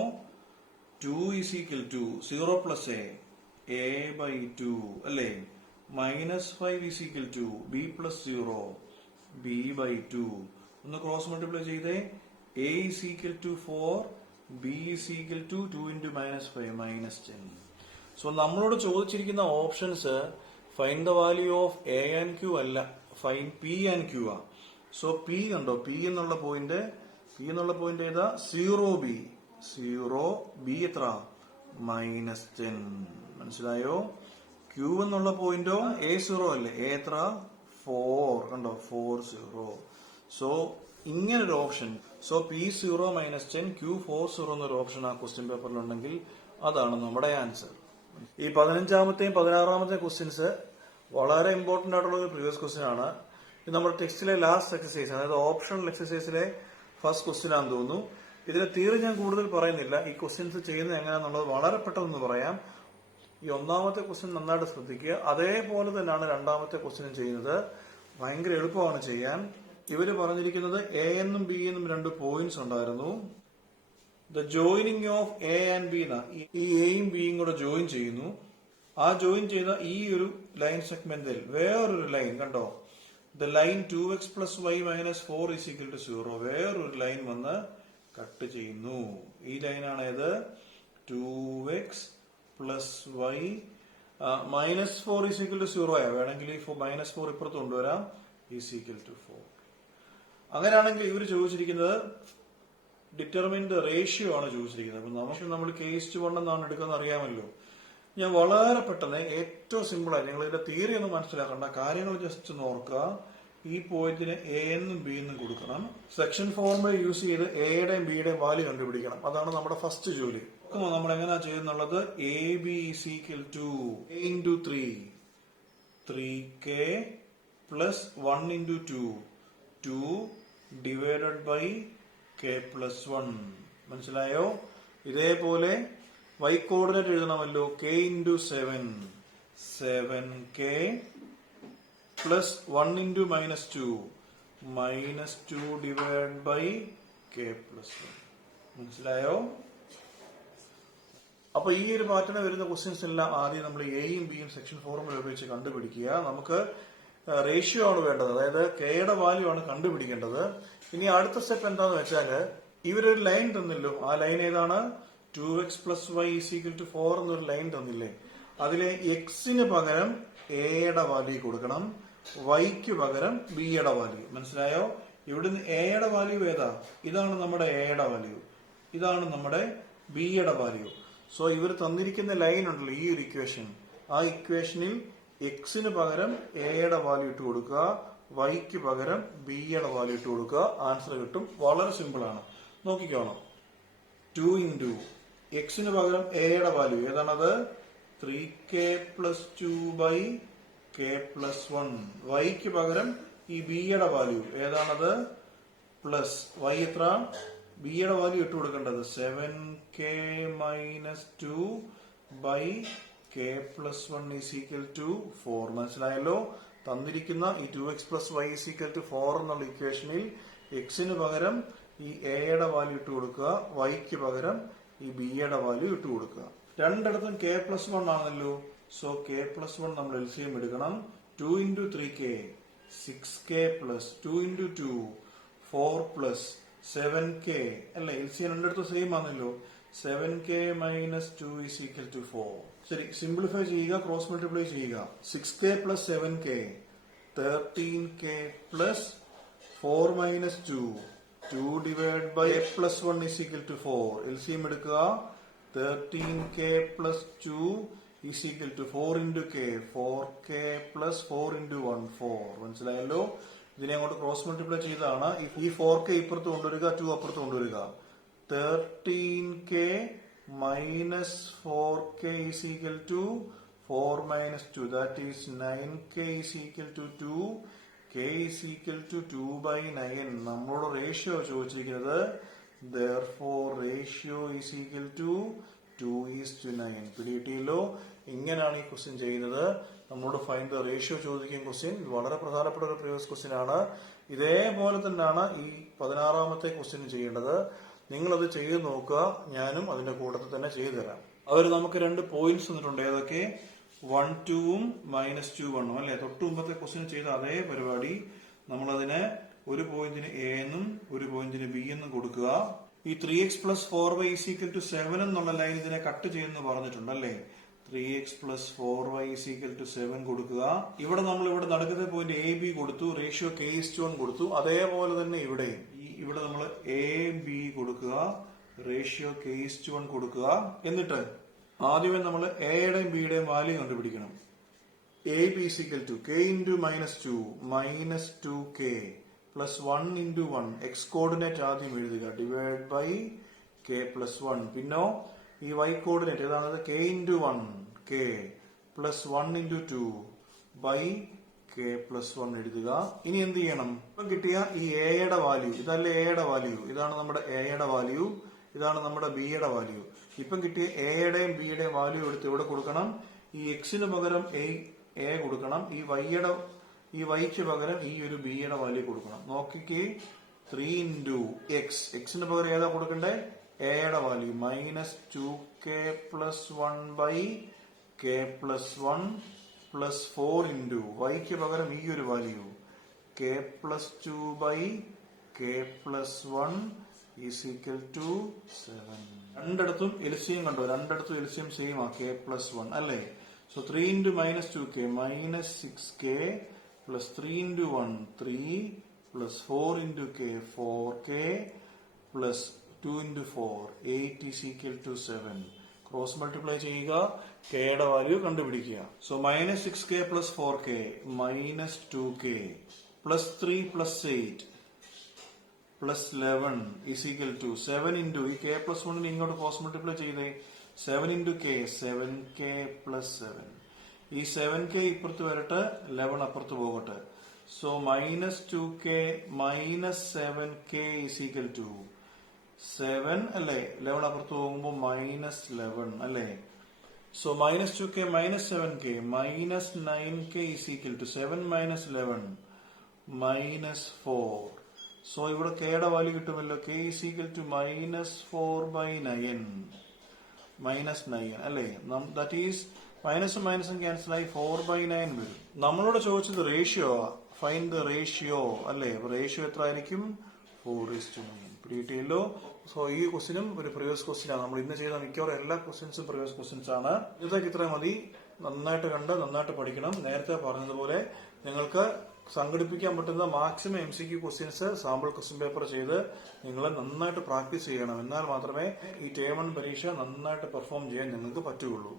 2 = 0 + a/2 അല്ലേ, -5 = b + 0 b/2. ഒന്ന് ക്രോസ് മൾട്ടിപ്ലൈ ചെയ്തേ. a = 4, b = 2 × -5 -10. സോ നമ്മളോട് ചോദിച്ചിരിക്കുന്ന options find the value of a and q അല്ല, ഫൈൻഡ് p ആൻഡ് q ആ. സോ p കണ്ടോ, p എന്നുള്ള പോയിന്റ് ഏതാ, 0b. 0b എത്ര, -10. മനസ്സിലായോ. q എന്നുള്ള പോയിന്റോ a0 അല്ലേ, a എത്ര, 4 കണ്ടോ, 40. സോ ഇങ്ങനൊരു ഓപ്ഷൻ, സോ p0 -10 q40 എന്നൊരു ഓപ്ഷൻ ആ ക്വസ്റ്റ്യൻ പേപ്പറിൽ ഉണ്ടെങ്കിൽ അതാണ് നമ്മുടെ ആൻസർ. ഈ 15-ാമത്തെയും 16-ാമത്തെയും ക്വസ്റ്റ്യൻസ് വളരെ ഇമ്പോർട്ടന്റ് ആയിട്ടുള്ള ഒരു പ്രീവിയസ് ക്വസ്റ്റ്യൻ ആണ്. ഇത് നമ്മുടെ ടെക്സ്റ്റിലെ ലാസ്റ്റ് എക്സസൈസ്, അതായത് ഓപ്ഷണൽ എക്സസൈസിലെ ഫസ്റ്റ് ക്വസ്റ്റ്യൻ ആണെന്ന് തോന്നുന്നു. ഇതിലെ തിയറി ഞാൻ കൂടുതൽ പറയുന്നില്ല, ഈ ക്വസ്റ്റ്യൻസ് ചെയ്യുന്നത് എങ്ങനെയാണെന്നുള്ളത് വളരെ പെട്ടെന്ന് പറയാം. ഈ ഒന്നാമത്തെ ക്വസ്റ്റ്യൻ നന്നായിട്ട് ശ്രദ്ധിക്കുക. അതേപോലെ തന്നെയാണ് രണ്ടാമത്തെ ക്വസ്റ്റ്യൻ ചെയ്യുന്നത്. ഭയങ്കര എളുപ്പമാണ് ചെയ്യാൻ. ഇവര് പറഞ്ഞിരിക്കുന്നത് എ എന്നും ബി എന്നും 2 പോയിന്റ്സ് ഉണ്ടായിരുന്നു. The joining of A and B എന്ന ഈ എയും ബിയും കൂടെ ജോയിൻ ചെയ്യുന്നു. ആ ജോയിൻ ചെയ്ത ഈ ഒരു ലൈൻ സെഗ്മെന്റിൽ വേറൊരു ലൈൻ കണ്ടോ, ദ ലൈൻ 2x + y - 4 = 0, വേറൊരു ലൈൻ വന്ന് കട്ട് ചെയ്യുന്നു. ഈ ലൈനാണ് ഏത്, 2x + y -4 = 0 ആയ, വേണമെങ്കിൽ ഈ -4 ഇപ്പുറത്ത് കൊണ്ടുവരാം, = 4. അങ്ങനെയാണെങ്കിൽ ഇവർ ചോദിച്ചിരിക്കുന്നത് ഡിറ്റർമിൻ ദ റേഷ്യോ ആണ് ചോദിച്ചിരിക്കുന്നത്. അപ്പൊ നമ്മൾ k:1 എന്നാണ് എടുക്കുന്നത് അറിയാമല്ലോ. ഞാൻ വളരെ പെട്ടെന്ന് ഏറ്റവും സിമ്പിളായി, നിങ്ങൾ ഇതിന്റെ തിയറി ഒന്നും മനസ്സിലാക്കണ്ട, കാര്യങ്ങൾ ജസ്റ്റ് ഒന്ന് ഓർക്കുക. ഈ പോയിന്റിന് എ എന്നും ബി എന്നും കൊടുക്കണം. സെക്ഷൻ ഫോർമുല യൂസ് ചെയ്ത് എയുടെയും ബിയുടെയും വാല്യൂ കണ്ടുപിടിക്കണം. അതാണ് നമ്മുടെ ഫസ്റ്റ് ജോലി. നമ്മൾ എങ്ങനെയാ ചെയ്യുന്നുള്ളത്, ab = a × 3k + 1 × 2 / k + 1. മനസ്സിലായോ. ഇതേപോലെ y coordinate എഴുതണമല്ലോ, k × 7 7k + 1 × -2 -2 / k + 1. മനസ്സിലായോ. അപ്പൊ ഈ ഒരു പാറ്റേൺ വരുന്ന ക്വസ്റ്റ്യൻസ് എല്ലാം ആദ്യം നമ്മൾ എയും ബിയും സെക്ഷൻ ഫോർമുല ഉപയോഗിച്ച് കണ്ടുപിടിക്കുക. നമുക്ക് റേഷ്യോ ആണ് വേണ്ടത്, അതായത് കെയുടെ വാല്യൂ ആണ് കണ്ടുപിടിക്കേണ്ടത്. ഇനി അടുത്ത സ്റ്റെപ്പ് എന്താന്ന് വെച്ചാല്, ഇവരൊരു ലൈൻ തന്നില്ലോ, ആ ലൈൻ ഏതാണ്, 2x + y = 4 എന്നൊരു ലൈൻ തന്നില്ലേ. അതിലെ എക്സിന് പകരം എയുടെ വാല്യൂ കൊടുക്കണം, വൈക്ക് പകരം ബിയുടെ വാല്യൂ. മനസ്സിലായോ. ഇവിടുന്ന് എയുടെ വാല്യൂ ഏതാ, ഇതാണ് നമ്മുടെ എയുടെ വാല്യൂ, ഇതാണ് നമ്മുടെ ബിയുടെ വാല്യൂ. സോ ഇവർ തന്നിരിക്കുന്ന ലൈൻ ഉണ്ടല്ലോ, ഈ ഒരു ഇക്വേഷൻ, ആ ഇക്വേഷനിൽ എക്സിന് പകരം എയുടെ വാല്യൂ ഇട്ട് കൊടുക്കുക, വൈക്ക് പകരം ബിയുടെ വാല്യൂ ഇട്ട് കൊടുക്കുക, ആൻസർ കിട്ടും. വളരെ സിമ്പിൾ ആണ്, നോക്കിക്കോണം. 2 × എക്സിന് പകരം എയുടെ വാല്യൂ ഏതാണത്, 3k + 2 / k + 1. വൈക്ക് പകരം ഈ ബിയുടെ വാല്യൂ ഏതാണത്, പ്ലസ് വൈ എത്ര, ബിയുടെ വാല്യൂ ഇട്ട് കൊടുക്കേണ്ടത് 7k - 2 / k + 1 = 4. മനസ്സിലായല്ലോ. തന്നിരിക്കുന്ന ഈ 2x + y = 4 എന്നുള്ള ഇക്വേഷനിൽ എക്സിന് പകരം ഈ എയുടെ വാല്യൂ ഇട്ട് കൊടുക്കുക, വൈക്ക് പകരം ഈ ബിയുടെ വാല്യൂ ഇട്ട് കൊടുക്കുക. രണ്ടിടത്തും k + 1 ആണല്ലോ. സോ k + 1 നമ്മൾ എൽസിഎം എടുക്കണം. 2 × 3k 6k + 2 × 2 4 + 7k അല്ലെ, എൽസിഎം രണ്ടിടത്തും സെയിം ആണല്ലോ. 7k - 2 = 4. ശരി, സിംപ്ലിഫൈ ചെയ്യുക, ക്രോസ് മൾട്ടിപ്ലൈ ചെയ്യുക. 6k + 7k 13k plus 4 minus 2. 2 divided by a plus 1 is equal to 4. LCM എടുക്കുക. 13k plus 2 is equal to 4 into k. 4k plus 4 into 1. 4. മനസ്സിലായല്ലോ? ഇതിനെ അങ്ങോട്ട് ക്രോസ് മൾട്ടിപ്ലൈ ചെയ്താണ്. ഈ 4k ഇപ്പുറത്ത് കൊണ്ടുവരിക, 2 അപ്പുറത്ത് കൊണ്ടുവരിക. 13k minus 4k is equal to 4 minus 2. That is 9k is equal to 2. K is equal to 2 by 9. നമ്മളോട് റേഷ്യോ ചോദിച്ചിരിക്കുന്നത്. Therefore ratio is equal to 2:9. പിടികിട്ടിയല്ലോ? ഇങ്ങനെയാണ് ഈ ക്വസ്റ്റ്യൻ ചെയ്യുന്നത്. നമ്മളോട് ഫൈൻഡ് ദ റേഷ്യോ ചോദിക്കുന്ന ക്വസ്റ്റ്യൻ വളരെ പ്രധാനപ്പെട്ട ഒരു പ്രീവിയസ് ക്വസ്റ്റ്യൻ ആണ്. ഇതേപോലെ തന്നെയാണ് ഈ 16ാമത്തെ ക്വസ്റ്റ്യൻ ചെയ്യേണ്ടത്. നിങ്ങളത് ചെയ്ത് നോക്കുക. ഞാനും അതിന്റെ കൂട്ടത്തിൽ തന്നെ ചെയ്തു തരാം. അവർ നമുക്ക് 2 പോയിന്റ്സ് തന്നിട്ടുണ്ട്. ഏതൊക്കെ? 1 2 -2 1 അല്ലെ? തൊട്ട് മുമ്പത്തെ ക്വസ്റ്റ്യൻ ചെയ്ത അതേ പരിപാടി. നമ്മളതിന് ഒരു പോയിന്റിന് എ എന്നും ഒരു പോയിന്റിന് ബി എന്നും കൊടുക്കുക. ഈ 3x plus 4y is equal to 7 എന്നുള്ള ലൈൻ ഇതിനെ കട്ട് ചെയ്യുമെന്ന് പറഞ്ഞിട്ടുണ്ട് അല്ലേ? 3x plus 4y is equal to 7 കൊടുക്കുക. ഇവിടെ നമ്മൾ നടുക്കത്തെ പോയിന്റ് എ ബി കൊടുത്തു, റേഷ്യോ k:1 കൊടുത്തു. അതേപോലെ തന്നെ ഇവിടെ നമ്മൾ എ ബി കൊടുക്കുക, റേഷ്യോ k:1 കൊടുക്കുക. എന്നിട്ട് ആദ്യമേ നമ്മൾ എയുടെയും ബിയുടെയും വാല്യൂ കണ്ടുപിടിക്കണം. A B is equal to k into -2 -2k plus 1 into 1 x coordinate ആദ്യം എഴുതുക, ഡിവൈഡ് ബൈ k plus 1. പിന്നോ ഈ y കോർഡിനേറ്റ് ഏതാണത്? k into 1 k plus 1 into 2 by k plus 1 എഴുതുക. ഇനി എന്ത് ചെയ്യണം? ഇപ്പം കിട്ടിയ ഈ എയുടെ വാല്യൂ, ഇതല്ലേ എയുടെ വാല്യൂ? ഇതാണ് നമ്മുടെ എയുടെ വാല്യൂ, ഇതാണ് നമ്മുടെ ബിയുടെ വാല്യൂ. ഇപ്പം കിട്ടിയ എയുടെയും ബിയുടെയും വാല്യൂ എടുത്ത് ഇവിടെ കൊടുക്കണം. ഈ എക്സിന് പകരം എ കൊടുക്കണം, ഈ വൈക്ക് പകരം ഈ ഒരു ബിയുടെ വാല്യൂ കൊടുക്കണം. നോക്കിക്കേ, 3 into x. എക്സിന് പകരം ഏതാ കൊടുക്കണ്ടേ? എയുടെ value -2k plus 1 by k plus 1 plus 4 into വൈക്ക് പകരം ഈ ഒരു value k plus 2 by k plus 1 is equal to 7. രണ്ടിടത്തും എൽസിയം കണ്ടോ? രണ്ടിടത്തും എൽസിയം സെയിം ആ, k plus 1 അല്ലേ? So 3 into -2k -6k plus 3 into 1 3 plus 4 into k 4k plus 2 into 4 8 is equal to 7. Cross multiply ചെയ്യുക, കെയുടെ value കണ്ടുപിടിക്കുക. So -6k plus 4k -2k plus 3 plus 8 plus 11 is equal to 7 into ഈ k plus 1 ഇങ്ങോട്ട് cross multiply ചെയ്തേ. 7 into k 7k plus 7. ഈ 7k ഇപ്പുറത്ത് വരട്ടെ, 11 അപ്പുറത്ത് പോകട്ടെ. So -2k -7k is equal to 7 അല്ലേ? 11 അപ്പുറത്ത് പോകുമ്പോൾ -11 അല്ലേ? So -2k -7k -9k is equal to 7 -11 -4. So ഇവിടെ kയുടെ വാല്യൂ കിട്ടുമല്ലോ. k is equal to -4 by 9 -9 അല്ലേ? ദാറ്റ് ഈസ് മൈനസും മൈനസും ക്യാൻസൽ ആയി 4 by 9 വരും. നമ്മളോട് ചോദിച്ചത് റേഷ്യോ, ഫൈൻഡ് ദ റേഷ്യോ അല്ലേ? റേഷ്യോ എത്ര ആയിരിക്കും? 4:9. പിടികിട്ടിയല്ലോ? സോ ഈ ക്വസ്റ്റിനും ഒരു പ്രീവിയസ് ക്വസ്റ്റ്യൻ ആണ്. നമ്മൾ ഇന്ന് ചെയ്ത മിക്കവാറും എല്ലാ ക്വസ്റ്റ്യൻസും പ്രീവിയസ് ക്വസ്റ്റ്യൻസ് ആണ്. ഇന്നത്തേക്ക് ഇത്ര മതി. നന്നായിട്ട് കണ്ട് നന്നായിട്ട് പഠിക്കണം. നേരത്തെ പറഞ്ഞതുപോലെ നിങ്ങൾക്ക് സംഘടിപ്പിക്കാൻ പറ്റുന്ന maximum MCQ questions sample question paper ചെയ്ത് നിങ്ങൾ നന്നായിട്ട് പ്രാക്ടീസ് ചെയ്യണം. എന്നാൽ മാത്രമേ ഈ ടേം 1 പരീക്ഷ നന്നായിട്ട് പെർഫോം ചെയ്യാൻ നിങ്ങൾക്ക് പറ്റുകയുള്ളൂ.